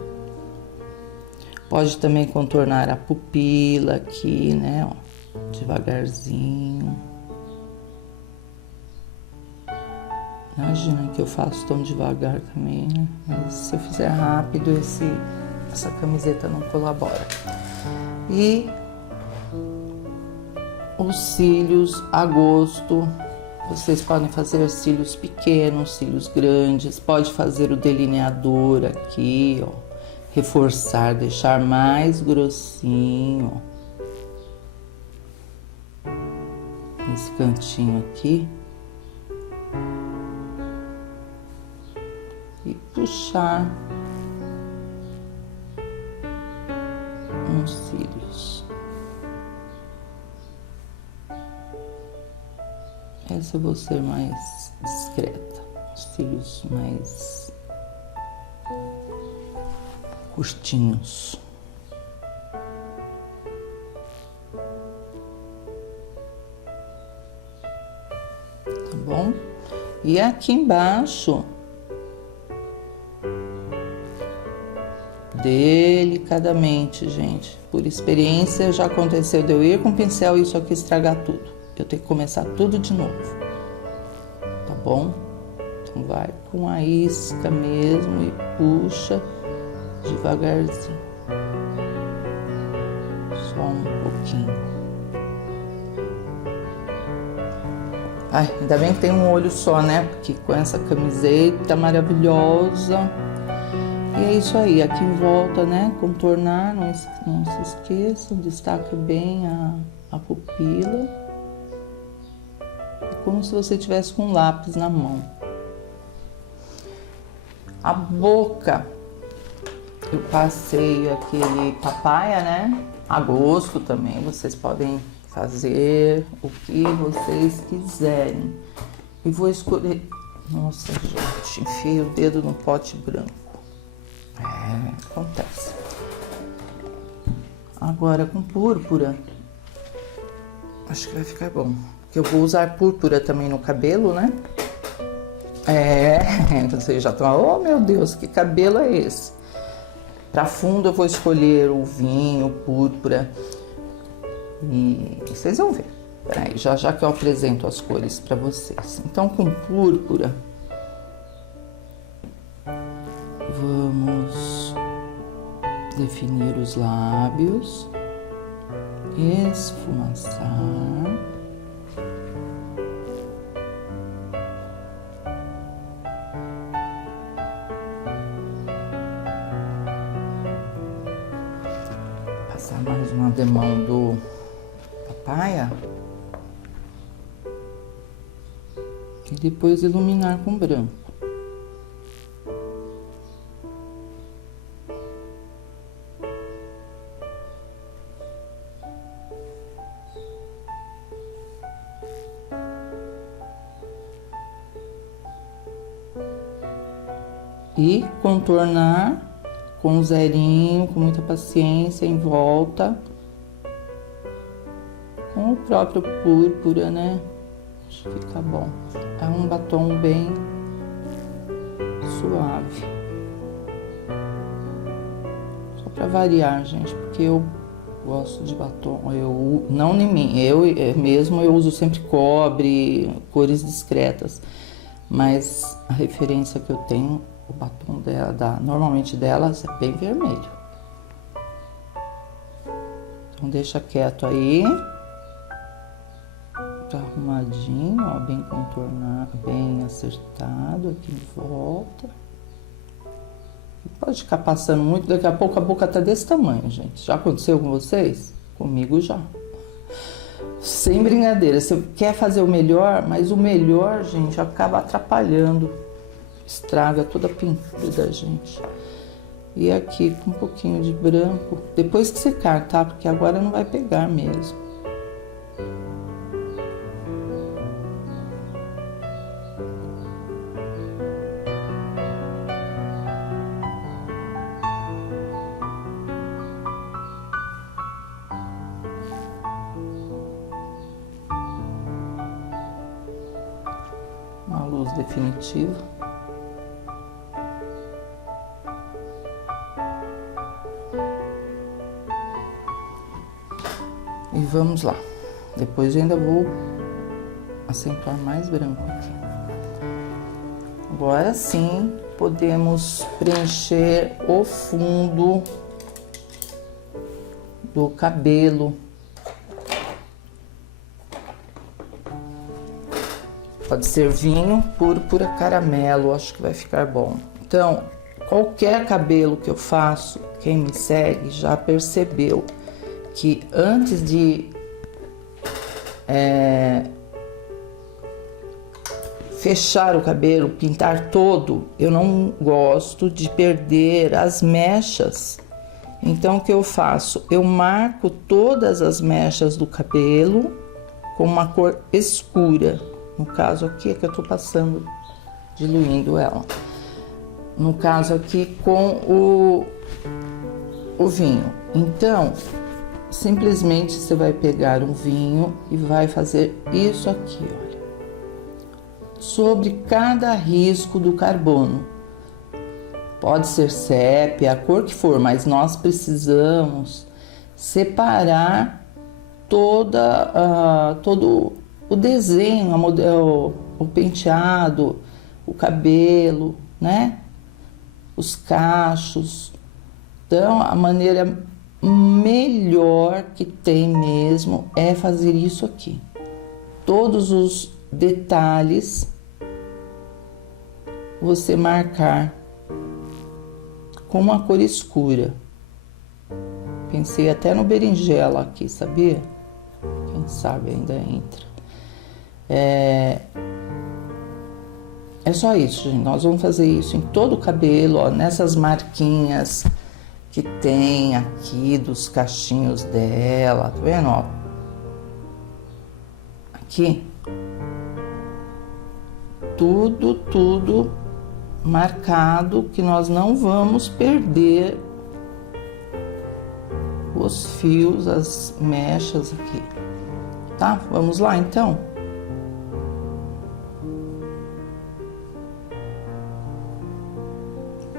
Pode também contornar a pupila aqui, né, ó, devagarzinho. Imagina que eu faço tão devagar também, né? Mas se eu fizer rápido, essa camiseta não colabora. E os cílios a gosto, vocês podem fazer cílios pequenos, cílios grandes, pode fazer o delineador aqui, ó, reforçar, deixar mais grossinho, ó, nesse cantinho aqui, e puxar uns cílios. Essa eu vou ser mais discreta, os cílios mais curtinhos. Tá bom? E aqui embaixo, delicadamente, gente. Por experiência, já aconteceu de eu ir com o pincel e isso aqui estragar tudo. Eu tenho que começar tudo de novo. Tá bom? Então vai com a isca mesmo e puxa devagarzinho. Só um pouquinho. Ai, ainda bem que tem um olho só, né? Porque com essa camiseta maravilhosa. E é isso aí, aqui em volta, né, contornar, não se esqueçam, destaque bem a pupila. É como se você tivesse com um lápis na mão. A boca, eu passei aquele papaya, né, a gosto também, vocês podem fazer o que vocês quiserem. E vou escolher, nossa gente, enfiei o dedo no pote branco. Acontece. Agora com púrpura, acho que vai ficar bom. Porque eu vou usar púrpura também no cabelo, né? Vocês já estão, oh meu Deus, que cabelo é esse? Para fundo eu vou escolher o vinho, púrpura. E vocês vão ver. Peraí, já que eu apresento as cores para vocês. Então, com púrpura, vamos definir os lábios, esfumaçar. Passar mais uma demão do papaya. E depois iluminar com branco. E contornar com um zerinho, com muita paciência, em volta. Com o próprio púrpura, né? Acho que fica bom. É um batom bem suave. Só pra variar, gente, porque eu gosto de batom. Não em mim, eu uso sempre cobre, cores discretas. Mas a referência que eu tenho, o batom dela, normalmente delas, é bem vermelho. Então deixa quieto aí. Tá arrumadinho, ó, bem contornado, bem acertado aqui em volta. Pode ficar passando muito, daqui a pouco a boca tá desse tamanho, gente. Já aconteceu com vocês? Comigo já. Sem brincadeira, você quer fazer o melhor, mas o melhor, gente, acaba atrapalhando. Estraga toda a pintura da gente. E aqui com um pouquinho de branco, depois que secar, tá? Porque agora não vai pegar mesmo. Uma luz definitiva. E vamos lá. Depois eu ainda vou acentuar mais branco aqui. Agora sim, podemos preencher o fundo do cabelo. Pode ser vinho, púrpura, caramelo, acho que vai ficar bom. Então, qualquer cabelo que eu faço, quem me segue já percebeu que antes de fechar o cabelo, pintar todo, eu não gosto de perder as mechas. Então, o que eu faço? Eu marco todas as mechas do cabelo com uma cor escura. No caso aqui é que eu tô passando, diluindo ela. No caso aqui com o vinho. Então, simplesmente você vai pegar um vinho e vai fazer isso aqui, olha. Sobre cada risco do carbono. Pode ser sépia, a cor que for, mas nós precisamos separar todo o desenho, o penteado, o cabelo, né? Os cachos. Então, a maneira melhor que tem mesmo é fazer isso aqui. Todos os detalhes você marcar com uma cor escura. Pensei até no berinjela aqui, sabia? Quem sabe ainda entra. É só isso, gente. Nós vamos fazer isso em todo o cabelo, ó, nessas marquinhas que tem aqui dos cachinhos dela, tá vendo, ó? Aqui. Tudo marcado, que nós não vamos perder os fios, as mechas aqui, tá? Vamos lá, então?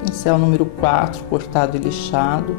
Pincel número 4, cortado e lixado.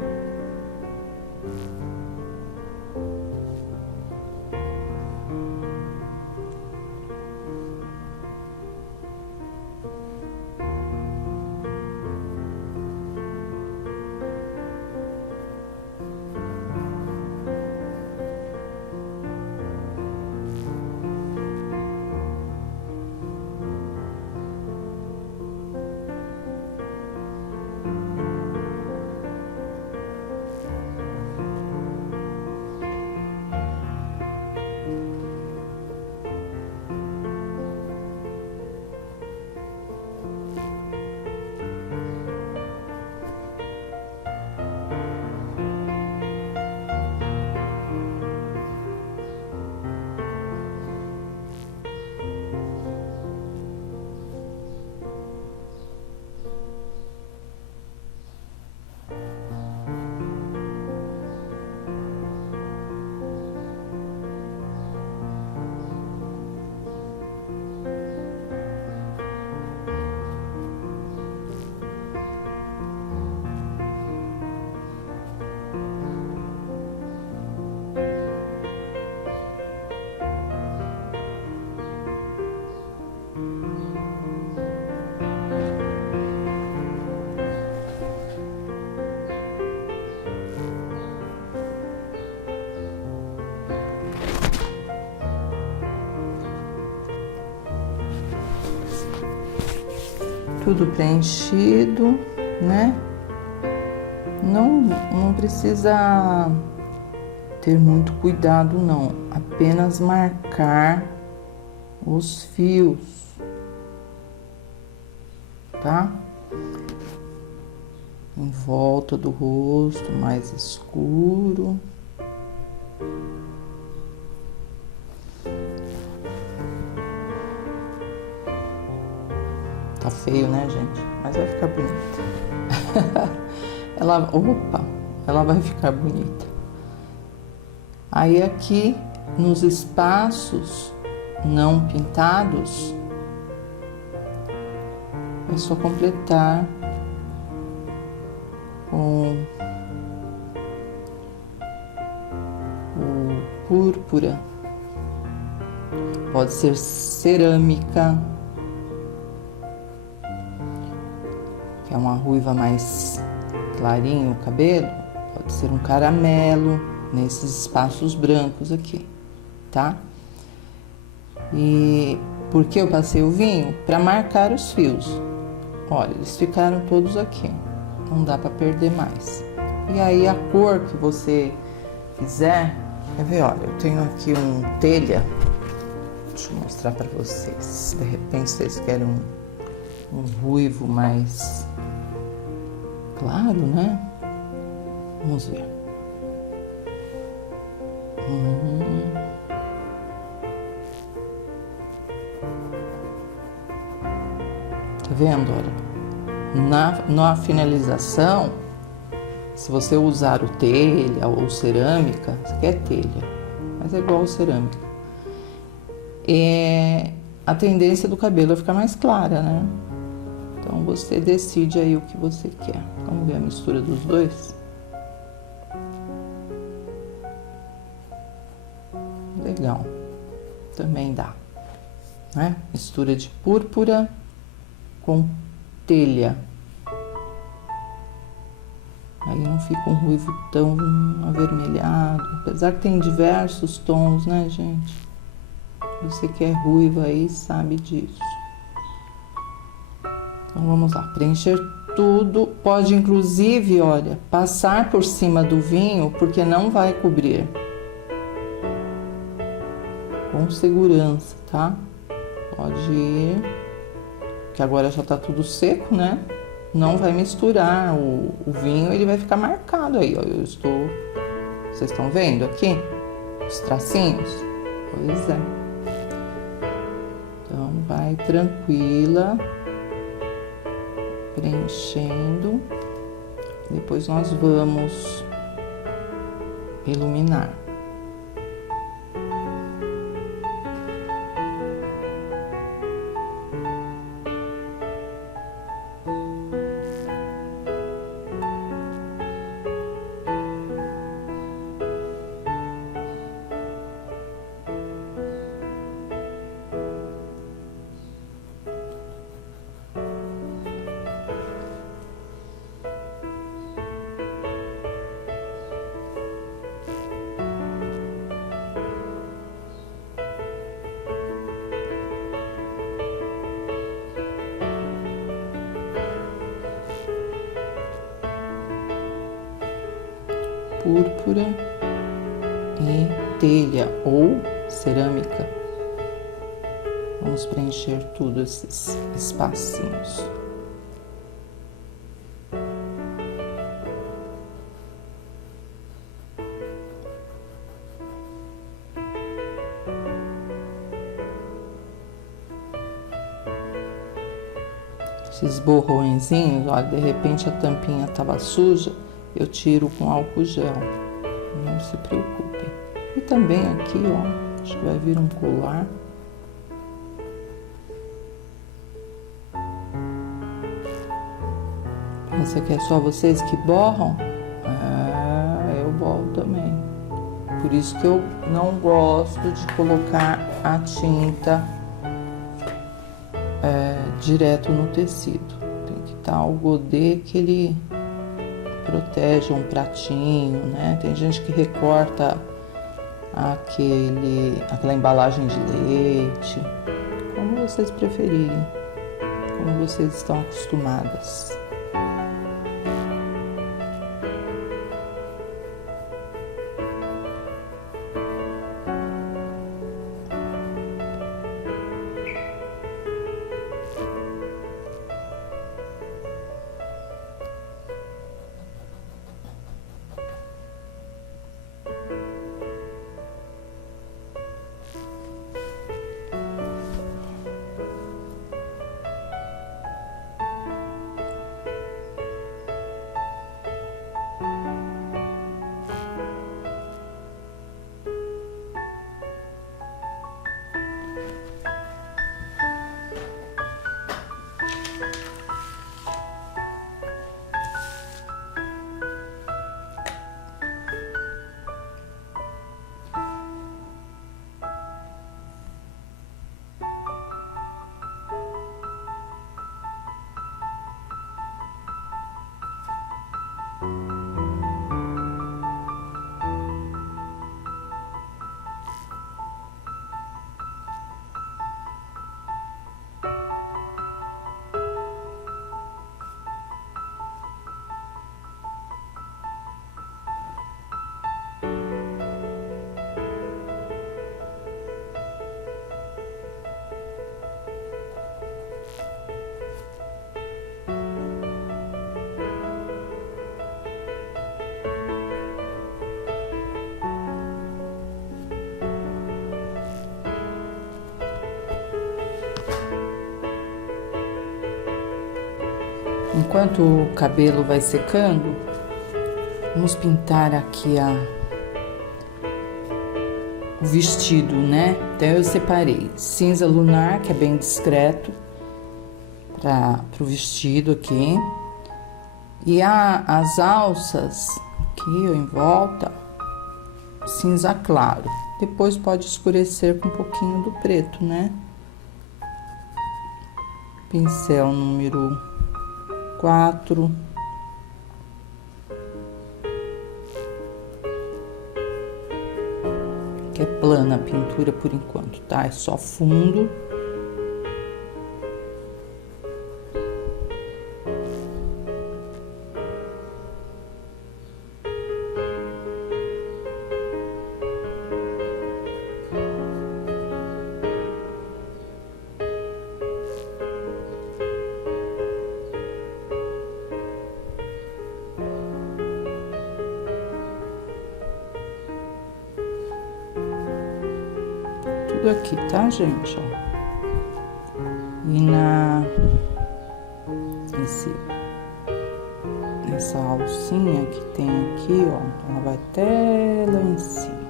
tudo preenchido, né? Não precisa ter muito cuidado não, apenas marcar os fios, tá? Em volta do rosto, mais escuro. Tá feio, né, gente? Mas vai ficar bonita. Ela vai ficar bonita. Aí aqui, nos espaços não pintados, é só completar com o púrpura. Pode ser cerâmica, que é uma ruiva mais clarinho o cabelo. Pode ser um caramelo nesses espaços brancos aqui, tá? E por que eu passei o vinho? Para marcar os fios. Olha, eles ficaram todos aqui. Não dá para perder mais. E aí a cor que você quiser, quer ver? Olha, eu tenho aqui um telha. Deixa eu mostrar para vocês. De repente vocês querem um ruivo mais claro, né? Vamos ver. Tá vendo? Olha, na finalização, se você usar o telha ou cerâmica, isso aqui é telha, mas é igual cerâmica, a tendência do cabelo é ficar mais clara, né? Então você decide aí o que você quer. Vamos ver a mistura dos dois? Legal, também dá, né? Mistura de púrpura com telha. Aí não fica um ruivo tão avermelhado, apesar que tem diversos tons, né, gente? Você que é ruiva aí sabe disso. Então vamos lá, preencher tudo. Pode inclusive, olha, passar por cima do vinho, porque não vai cobrir. Com segurança, tá? Pode ir, que agora já tá tudo seco, né? Não vai misturar o vinho, ele vai ficar marcado aí, ó. Vocês estão vendo aqui? Os tracinhos? Pois é. Então, vai tranquila, preenchendo. Depois nós vamos iluminar. Púrpura e telha ou cerâmica. Vamos preencher tudo esses espacinhos. Esses borrõezinhos, olha, de repente a tampinha estava suja, eu tiro com álcool gel, não se preocupem. E também aqui, ó, acho que vai vir um colar. Pensa que é só vocês que borram? Eu borro também. Por isso que eu não gosto de colocar a tinta direto no tecido. Tem que estar o godê que ele protege um pratinho, né? Tem gente que recorta aquela embalagem de leite, como vocês preferirem. como vocês estão acostumadas. Enquanto o cabelo vai secando, vamos pintar aqui o vestido, né? Então eu separei cinza lunar, que é bem discreto, para o vestido aqui. E as alças aqui, ó, em volta, cinza claro. Depois pode escurecer com um pouquinho do preto, né? Pincel número 4. Que é plana a pintura por enquanto, tá? É só fundo. Aqui, tá, gente? Ó. E nessa alcinha que tem aqui, ó, ela vai até lá em cima.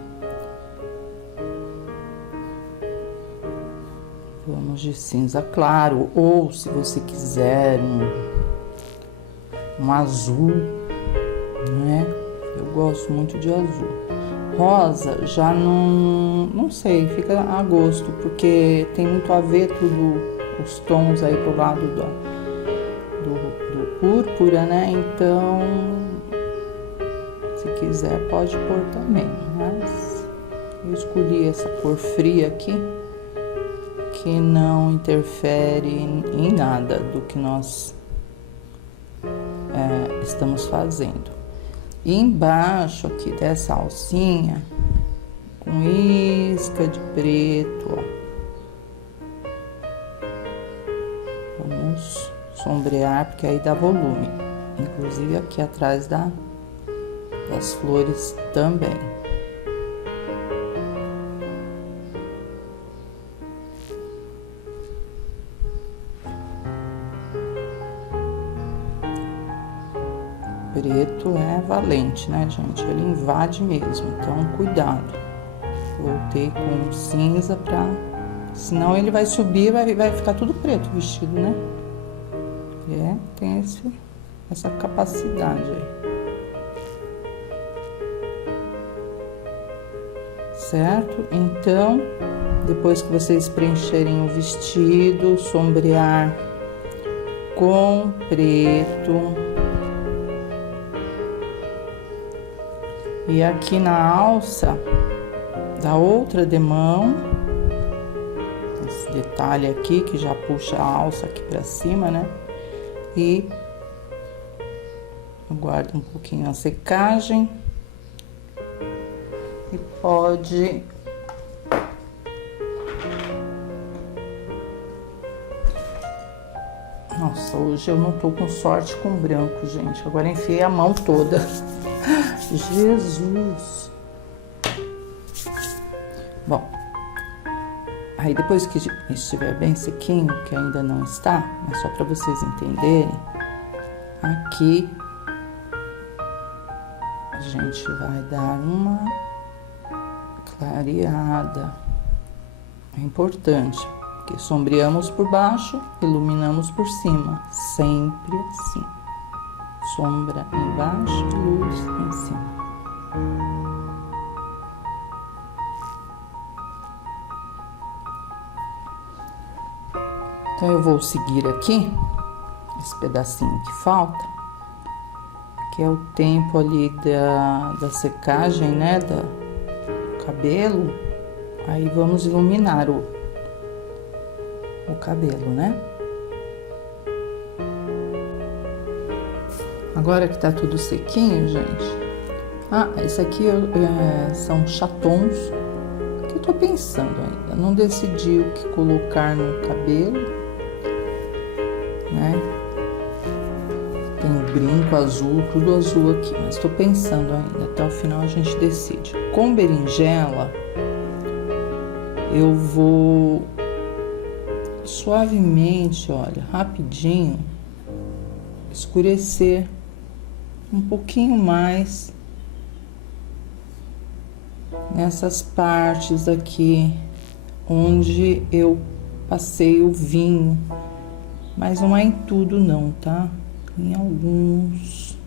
Vamos de cinza claro, ou se você quiser um azul, né? Eu gosto muito de azul. Rosa já não sei, fica a gosto, porque tem muito a ver tudo, os tons aí pro lado do púrpura, né? Então, se quiser pode pôr também, mas eu escolhi essa cor fria aqui, que não interfere em nada do que nós estamos fazendo. E embaixo aqui dessa alcinha, com isca de preto, ó. Vamos sombrear, porque aí dá volume. Inclusive aqui atrás das flores também. Preto é valente, né, gente? Ele invade mesmo, então cuidado. Voltei com cinza senão ele vai subir e vai ficar tudo preto o vestido, né? Tem essa capacidade aí. Certo? Então, depois que vocês preencherem o vestido, sombrear com preto. E aqui na alça da outra demão, esse detalhe aqui que já puxa a alça aqui pra cima, né? E aguarda um pouquinho a secagem e pode nossa, hoje eu não tô com sorte com branco, gente. Agora enfiei a mão toda. Jesus! Bom, aí depois que estiver bem sequinho, que ainda não está, mas só para vocês entenderem, aqui a gente vai dar uma clareada. É importante, porque sombreamos por baixo, iluminamos por cima, sempre assim. Sombra embaixo, luz em cima. Então eu vou seguir aqui esse pedacinho que falta, que é o tempo ali da secagem, né, do cabelo. Aí vamos iluminar o cabelo, né? Agora que tá tudo sequinho, gente. Ah, esse aqui são chatons que eu tô pensando ainda. Não decidi o que colocar no cabelo, né? Tem o brinco azul, tudo azul aqui, mas tô pensando ainda. Até o final a gente decide. Com berinjela, eu vou suavemente, olha, rapidinho, escurecer um pouquinho mais nessas partes aqui onde eu passei o vinho, mas não é em tudo não, tá? Em alguns.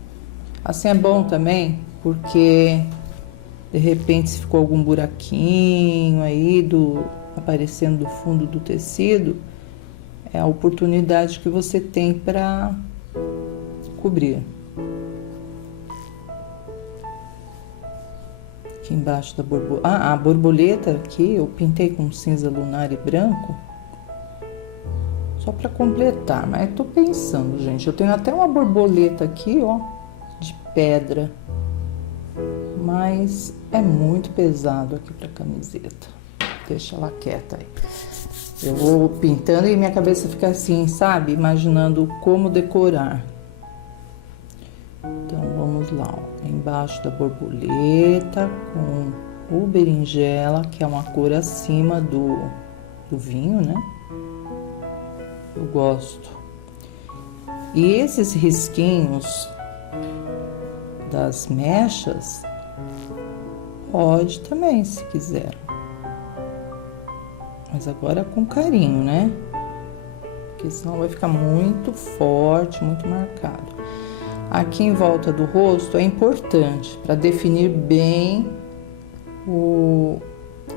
Assim é bom também, porque de repente se ficou algum buraquinho aí aparecendo do fundo do tecido, é a oportunidade que você tem para cobrir. Aqui embaixo da borboleta. Ah, a borboleta aqui eu pintei com cinza lunar e branco. Só para completar, mas eu tô pensando, gente. Eu tenho até uma borboleta aqui, ó, de pedra. Mas é muito pesado aqui pra camiseta. Deixa ela quieta aí. Eu vou pintando e minha cabeça fica assim, sabe? Imaginando como decorar. Então, vamos lá, ó. Embaixo da borboleta, com o berinjela, que é uma cor acima do vinho, né? Eu gosto. E esses risquinhos das mechas, pode também, se quiser. Mas agora com carinho, né? Porque senão vai ficar muito forte, muito marcado. Aqui em volta do rosto é importante para definir bem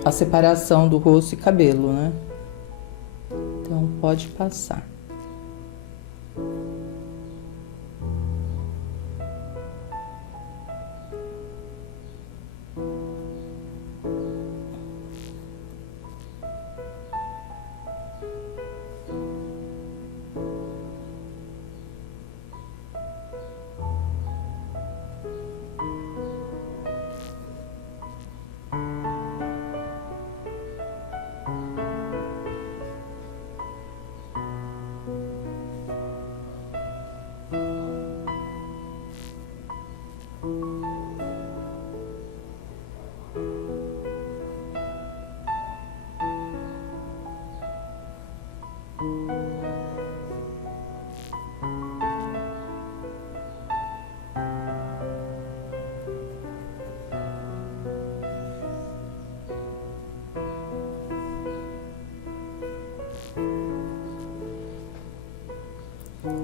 a separação do rosto e cabelo, né? Então pode passar.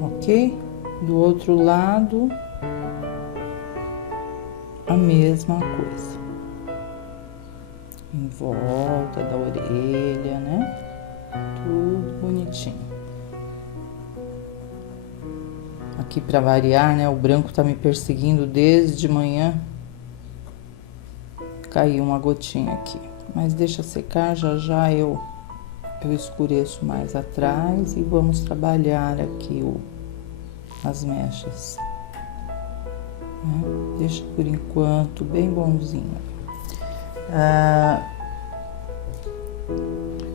Ok? Do outro lado, a mesma coisa. Em volta da orelha, né? Tudo bonitinho. Aqui para variar, né? O branco tá me perseguindo desde manhã. Caiu uma gotinha aqui. Mas deixa secar, já já eu eu escureço mais atrás e vamos trabalhar aqui as mechas. Deixa por enquanto bem bonzinho.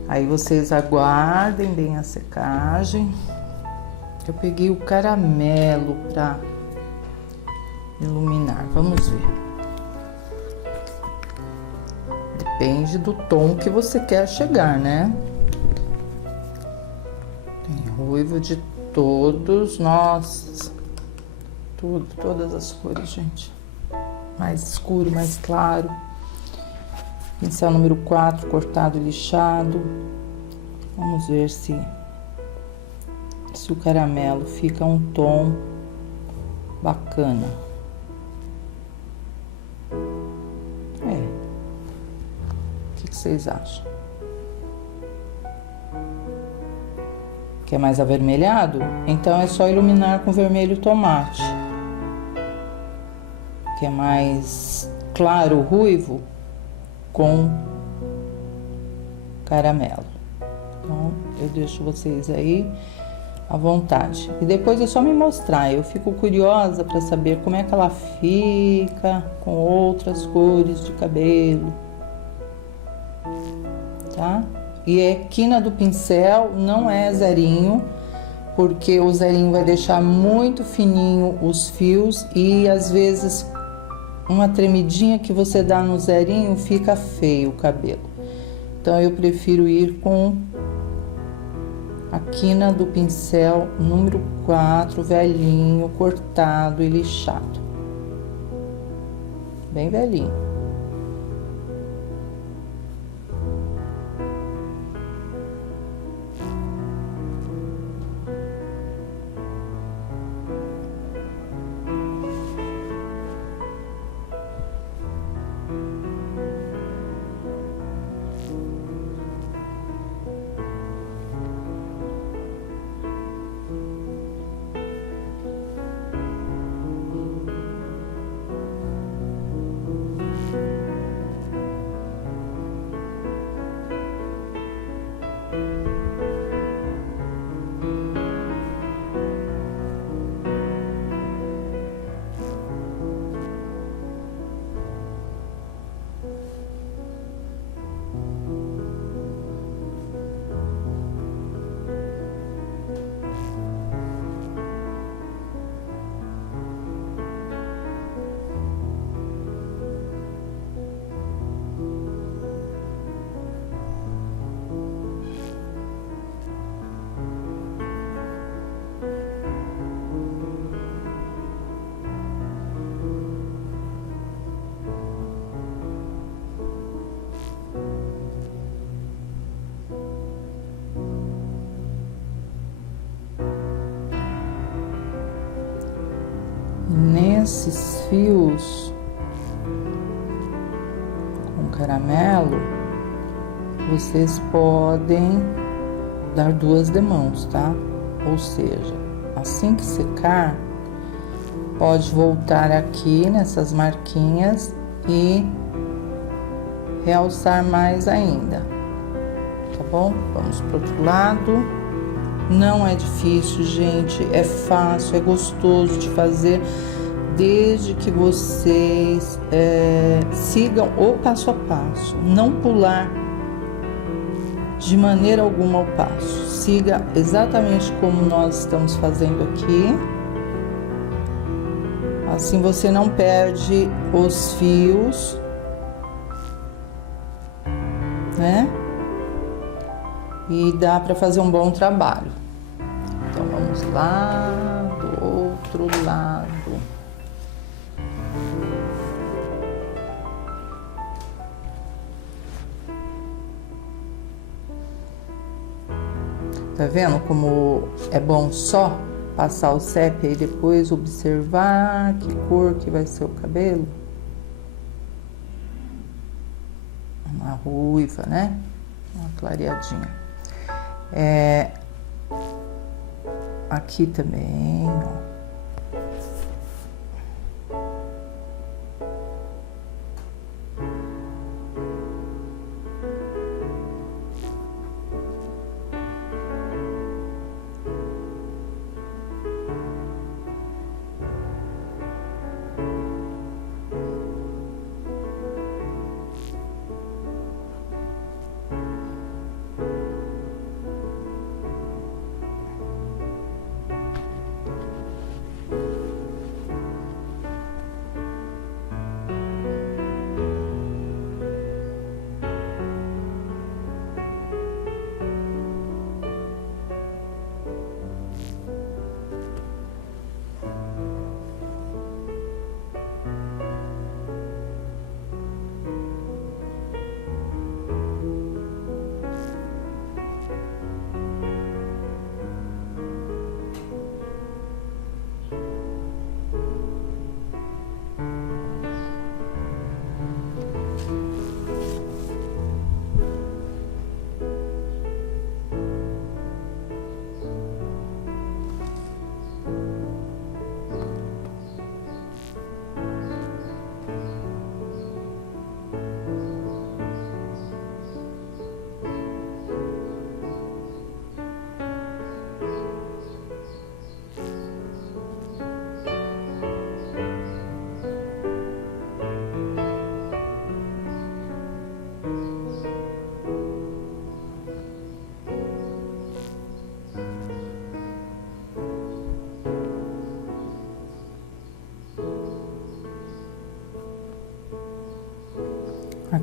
Aí vocês aguardem bem a secagem. Eu peguei o caramelo para iluminar, vamos ver. Depende do tom que você quer chegar, né? Tem ruivo de todos, nossa, todas as cores, gente. Mais escuro, mais claro. Pincel número 4, cortado e lixado. Vamos ver se o caramelo fica um tom bacana. O que vocês acham? Quer mais avermelhado? Então é só iluminar com vermelho tomate. Quer mais claro, ruivo? Com caramelo. Então, eu deixo vocês aí à vontade. E depois é só me mostrar. Eu fico curiosa para saber como é que ela fica com outras cores de cabelo. Tá? E a quina do pincel não é zerinho, porque o zerinho vai deixar muito fininho os fios e às vezes uma tremidinha que você dá no zerinho fica feio o cabelo. Então eu prefiro ir com a quina do pincel número 4, velhinho, cortado e lixado. Bem velhinho. Nesses fios com caramelo, vocês podem dar 2 demãos, tá? Ou seja, assim que secar, pode voltar aqui nessas marquinhas e realçar mais ainda, tá bom? Vamos pro outro lado. Não é difícil, gente, é fácil, é gostoso de fazer, desde que vocês sigam o passo a passo, não pular de maneira alguma o passo. Siga exatamente como nós estamos fazendo aqui. Assim você não perde os fios, né? E dá para fazer um bom trabalho. Então vamos lá do outro lado. Tá vendo como é bom só passar o sépia e depois observar que cor que vai ser o cabelo? Uma ruiva, né? Uma clareadinha. Aqui também, ó.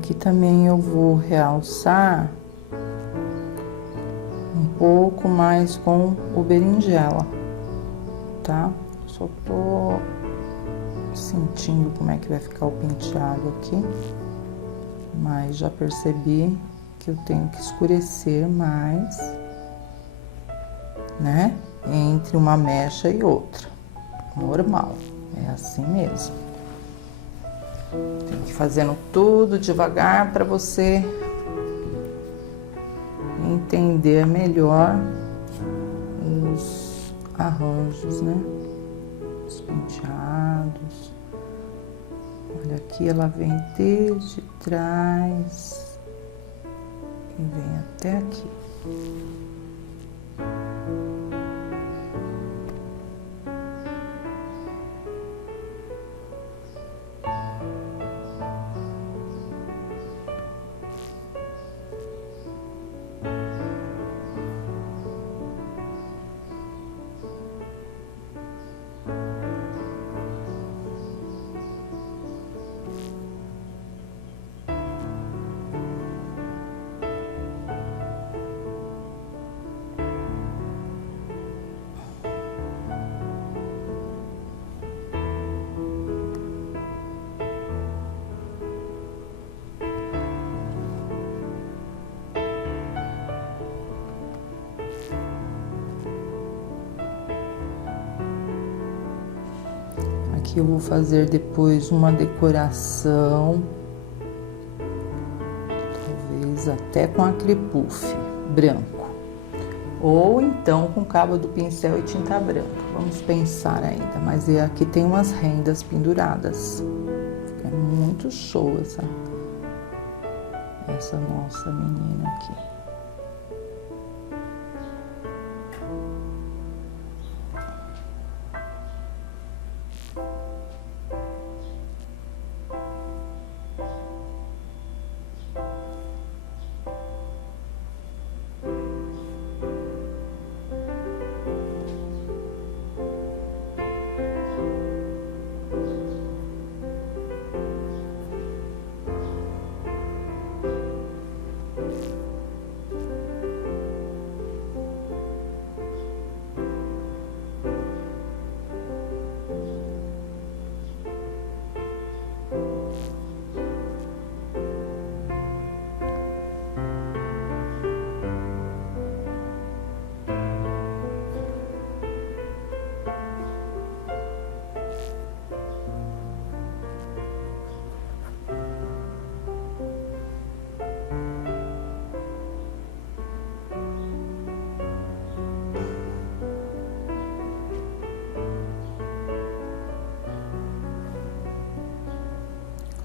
Aqui também eu vou realçar um pouco mais com o berinjela, tá? Só tô sentindo como é que vai ficar o penteado aqui, mas já percebi que eu tenho que escurecer mais, né? Entre uma mecha e outra. Normal, é assim mesmo. Tem que ir fazendo tudo devagar para você entender melhor os arranjos, né? Os penteados. Olha, aqui ela vem desde trás e vem até aqui. Aqui eu vou fazer depois uma decoração, talvez até com acrypuff branco, ou então com cabo do pincel e tinta branca. Vamos pensar ainda, mas aqui tem umas rendas penduradas. É muito show essa nossa menina aqui.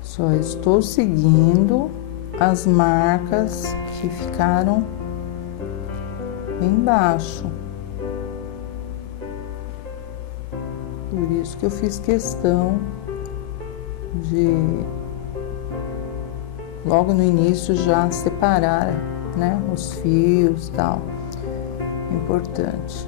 Só estou seguindo as marcas que ficaram embaixo. Por isso que eu fiz questão de, logo no início, já separar, né, os fios e tal. Importante.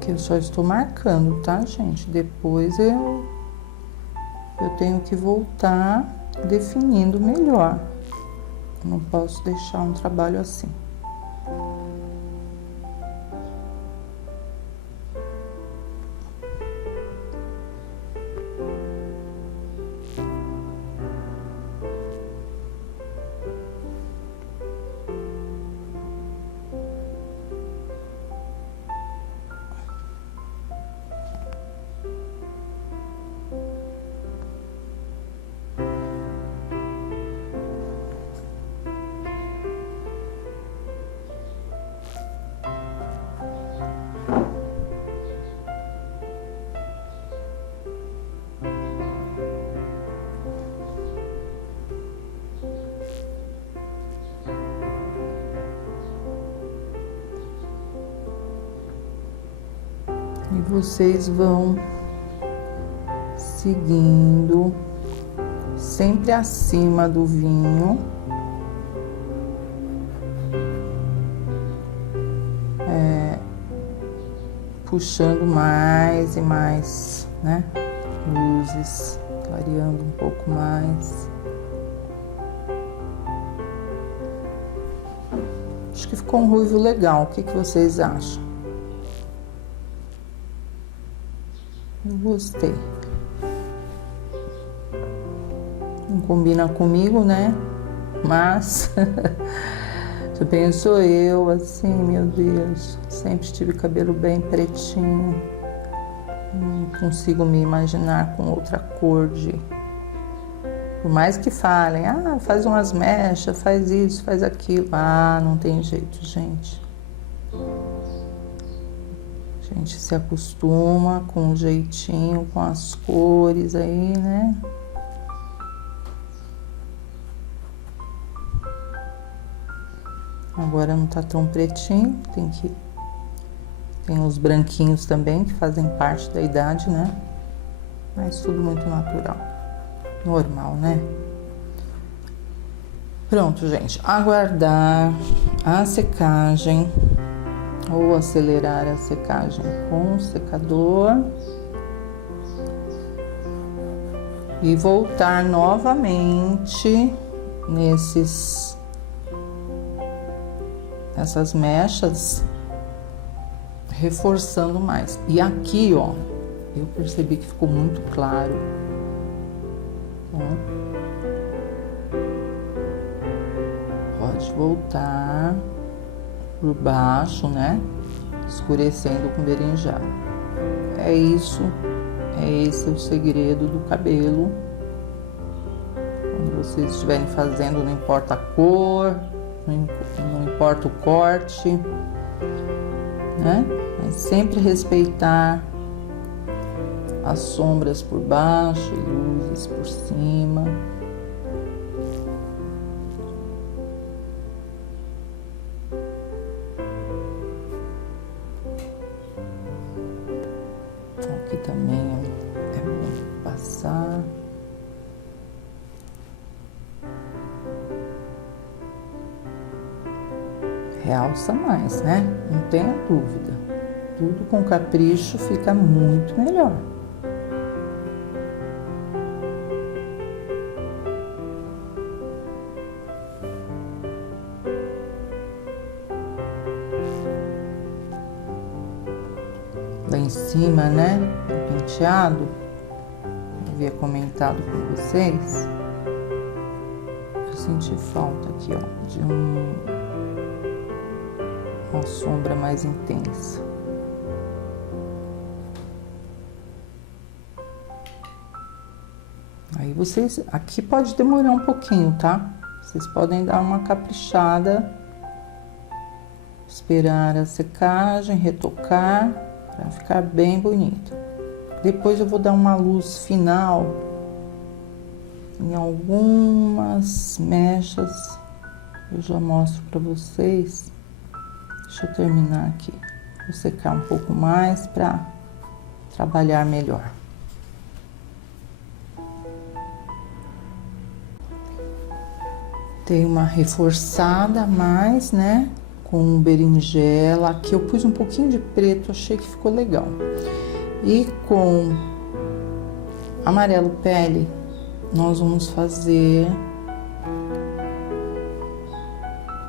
Que eu só estou marcando, tá, gente? Depois eu tenho que voltar definindo melhor. Não posso deixar um trabalho assim. E vocês vão seguindo sempre acima do vinho. Puxando mais e mais, né? Luzes, clareando um pouco mais. Acho que ficou um ruivo legal. O que vocês acham? Eu gostei. Não combina comigo, né? Mas já pensou eu assim, meu Deus, sempre tive cabelo bem pretinho. Não consigo me imaginar com outra cor de... Por mais que falem, faz umas mechas, faz isso, faz aquilo. Não tem jeito, gente. A gente se acostuma com o jeitinho, com as cores aí, né? Agora não tá tão pretinho, tem os branquinhos também, que fazem parte da idade, né? Mas tudo muito natural, normal, né? Pronto, gente, aguardar a secagem ou acelerar a secagem com o secador e voltar novamente essas mechas, reforçando mais. E aqui, ó, eu percebi que ficou muito claro. Ó. Pode voltar por baixo, né? Escurecendo com berinjela. É isso, esse o segredo do cabelo. Quando vocês estiverem fazendo, não importa a cor, não importa o corte, né? Mas sempre respeitar as sombras por baixo e luzes por cima. Aqui também é bom passar. Realça mais, né? Não tenha dúvida. Tudo com capricho fica muito melhor. Lá em cima, né? O penteado, eu havia comentado com vocês. Eu senti falta aqui, ó, de uma sombra mais intensa. Aí vocês, aqui pode demorar um pouquinho, tá? Vocês podem dar uma caprichada, esperar a secagem, retocar, para ficar bem bonito. Depois eu vou dar uma luz final em algumas mechas, eu já mostro para vocês. Deixa eu terminar aqui, vou secar um pouco mais para trabalhar melhor. Tem uma reforçada a mais, né? Com berinjela. Aqui eu pus um pouquinho de preto, achei que ficou legal. E com amarelo pele, nós vamos fazer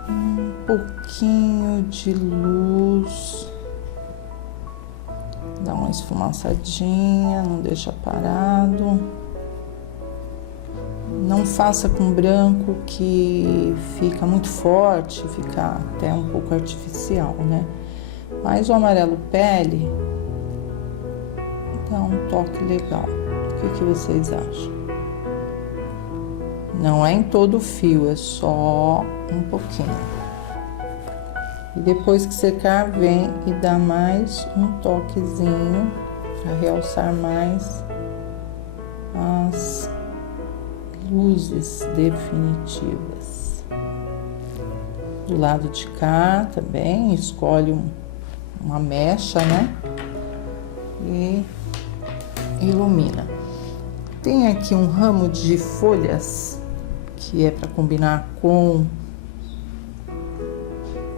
um pouquinho de luz. Dá uma esfumaçadinha, não deixa parado. Não faça com branco que fica muito forte, fica até um pouco artificial, né? Mas o amarelo pele dá um toque legal. O que vocês acham? Não é em todo o fio, é só um pouquinho. E depois que secar, vem e dá mais um toquezinho para realçar mais as luzes definitivas. Do lado de cá também escolhe uma mecha, né? e ilumina. Tem aqui um ramo de folhas que é para combinar com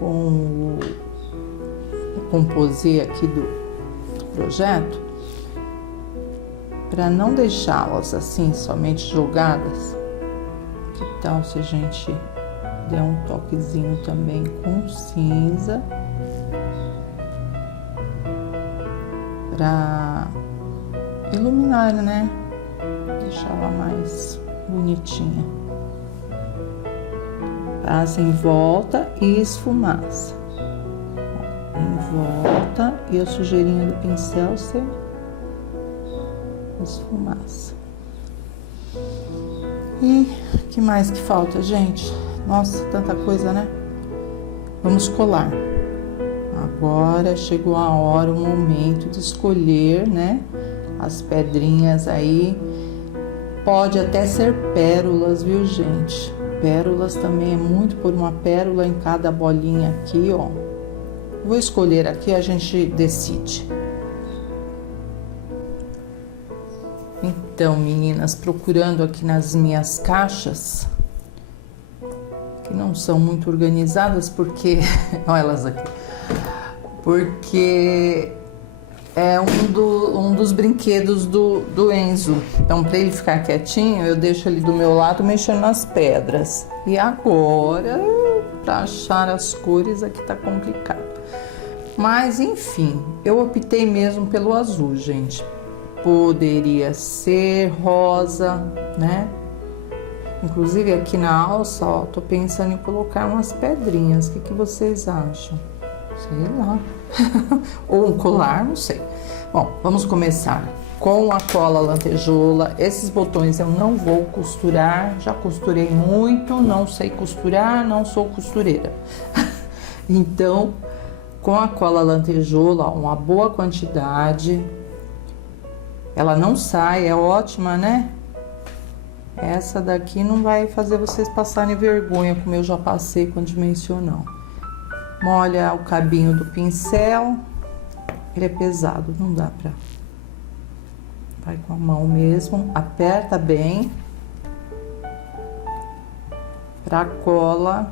o composê aqui do projeto, para não deixá-las assim somente jogadas. Que tal se a gente der um toquezinho também com cinza para iluminar, né? Deixar ela mais bonitinha. Passa em volta e esfumaça. Em volta e a sujeirinha do pincel você esfumaça. E o que mais que falta, gente? Nossa, tanta coisa, né? Vamos colar. Agora chegou a hora, o momento de escolher, né? As pedrinhas aí. Pode até ser pérolas, viu, gente? Pérolas também é muito, por uma pérola em cada bolinha aqui, ó. Vou escolher aqui, a gente decide. Então, meninas, procurando aqui nas minhas caixas, que não são muito organizadas, porque... olha elas aqui. Porque é um dos brinquedos do Enzo. Então, para ele ficar quietinho, eu deixo ele do meu lado mexendo nas pedras. E agora, para achar as cores, aqui tá complicado. Mas, enfim, eu optei mesmo pelo azul, gente. Poderia ser rosa, né? Inclusive, aqui na alça, ó, tô pensando em colocar umas pedrinhas. O que vocês acham? Sei lá. Ou um colar, não sei. Bom, vamos começar com a cola lantejoula. Esses botões eu não vou costurar, já costurei muito, não sei costurar, não sou costureira. Então, com a cola lantejoula, uma boa quantidade. Ela não sai, é ótima, né? Essa daqui não vai fazer vocês passarem vergonha, como eu já passei com a dimensional. Molha o cabinho do pincel. Ele é pesado, não dá pra... Vai com a mão mesmo, aperta bem pra cola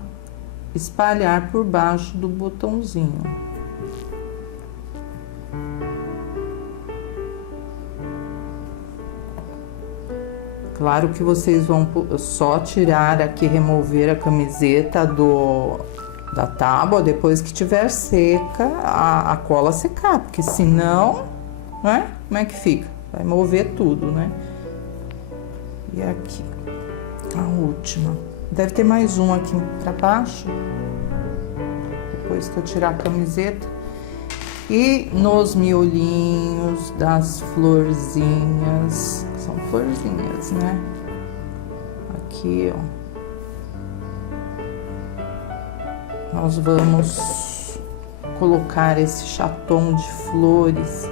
espalhar por baixo do botãozinho. Claro que vocês vão só tirar aqui, remover a camiseta da tábua depois que tiver seca, a cola secar, porque senão, né? Como é que fica? Vai mover tudo, né? E aqui, a última. Deve ter mais um aqui pra baixo, depois que eu tirar a camiseta. E nos miolinhos das florzinhas, são florzinhas, né? Aqui, ó. Nós vamos colocar esse chaton de flores.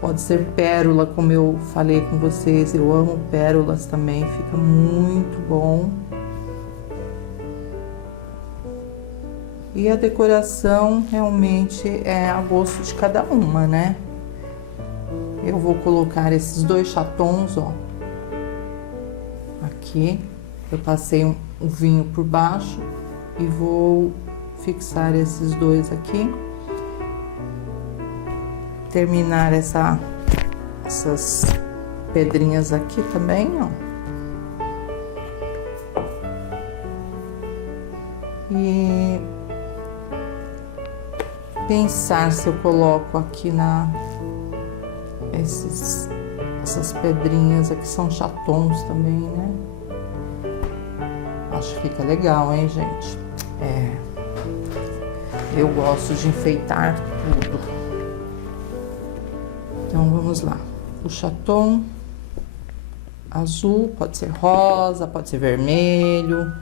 Pode ser pérola, como eu falei com vocês. Eu amo pérolas também, fica muito bom. E a decoração realmente é a gosto de cada uma, né? Eu vou colocar esses dois chatons, ó. Aqui, eu passei um vinho por baixo e vou fixar esses dois aqui. Terminar essas pedrinhas aqui também, ó. E pensar se eu coloco aqui essas pedrinhas aqui, são chatons também, né? Acho que fica legal, hein, gente? Eu gosto de enfeitar tudo. Então, vamos lá. O chaton azul, pode ser rosa, pode ser vermelho.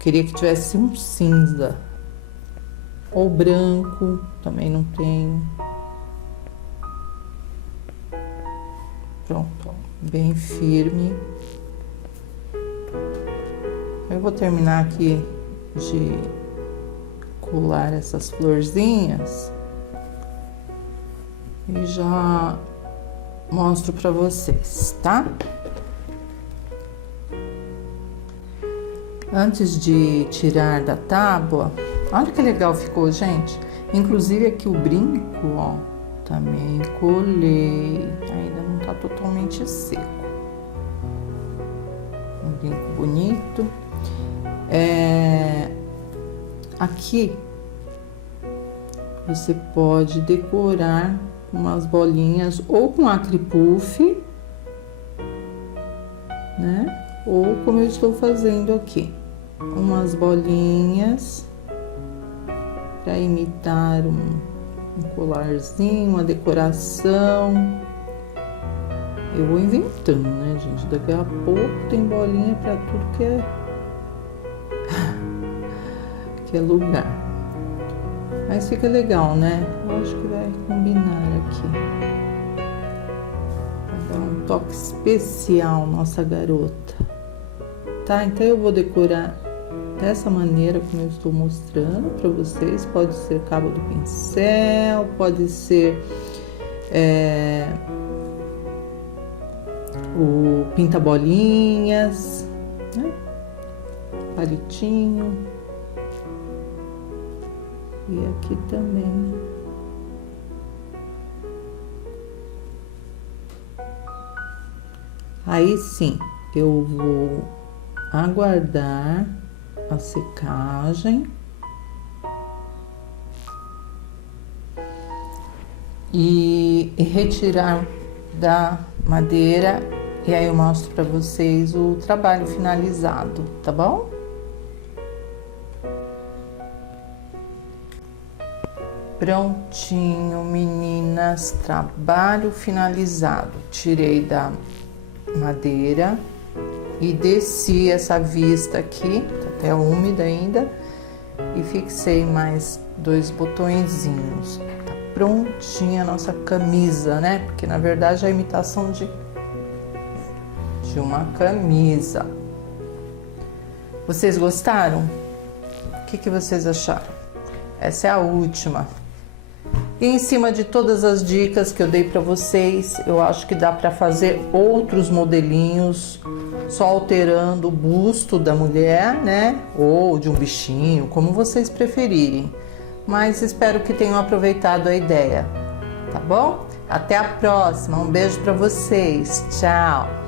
Queria que tivesse um cinza. Ou branco, também não tenho. Pronto, ó, bem firme. Eu vou terminar aqui de colar essas florzinhas e já mostro para vocês, tá? Antes de tirar da tábua, olha que legal ficou, gente. Inclusive aqui o brinco, ó, também colei, ainda não tá totalmente seco. Um brinco bonito. Aqui você pode decorar umas bolinhas ou com acripuff, né? Ou como eu estou fazendo aqui, umas bolinhas para imitar um colarzinho, uma decoração. Eu vou inventando, né, gente? Daqui a pouco tem bolinha para tudo que é lugar. Mas fica legal, né? Eu acho que vai combinar aqui. Vai dar um toque especial, nossa garota. Tá? Então eu vou decorar dessa maneira como eu estou mostrando para vocês. Pode ser cabo do pincel, pode ser o pinta-bolinhas, né? Palitinho. E aqui também. Aí sim, eu vou aguardar a secagem e retirar da madeira, e aí eu mostro para vocês o trabalho finalizado, tá bom? Prontinho, meninas, trabalho finalizado. Tirei da madeira e desci essa vista aqui, tá até úmida ainda, e fixei mais 2 botõezinhos. Tá prontinha a nossa camisa, né? Porque na verdade é a imitação de uma camisa. Vocês gostaram? O que vocês acharam? Essa é a última. E em cima de todas as dicas que eu dei para vocês, eu acho que dá para fazer outros modelinhos, só alterando o busto da mulher, né? Ou de um bichinho, como vocês preferirem. Mas espero que tenham aproveitado a ideia, tá bom? Até a próxima, um beijo para vocês, tchau!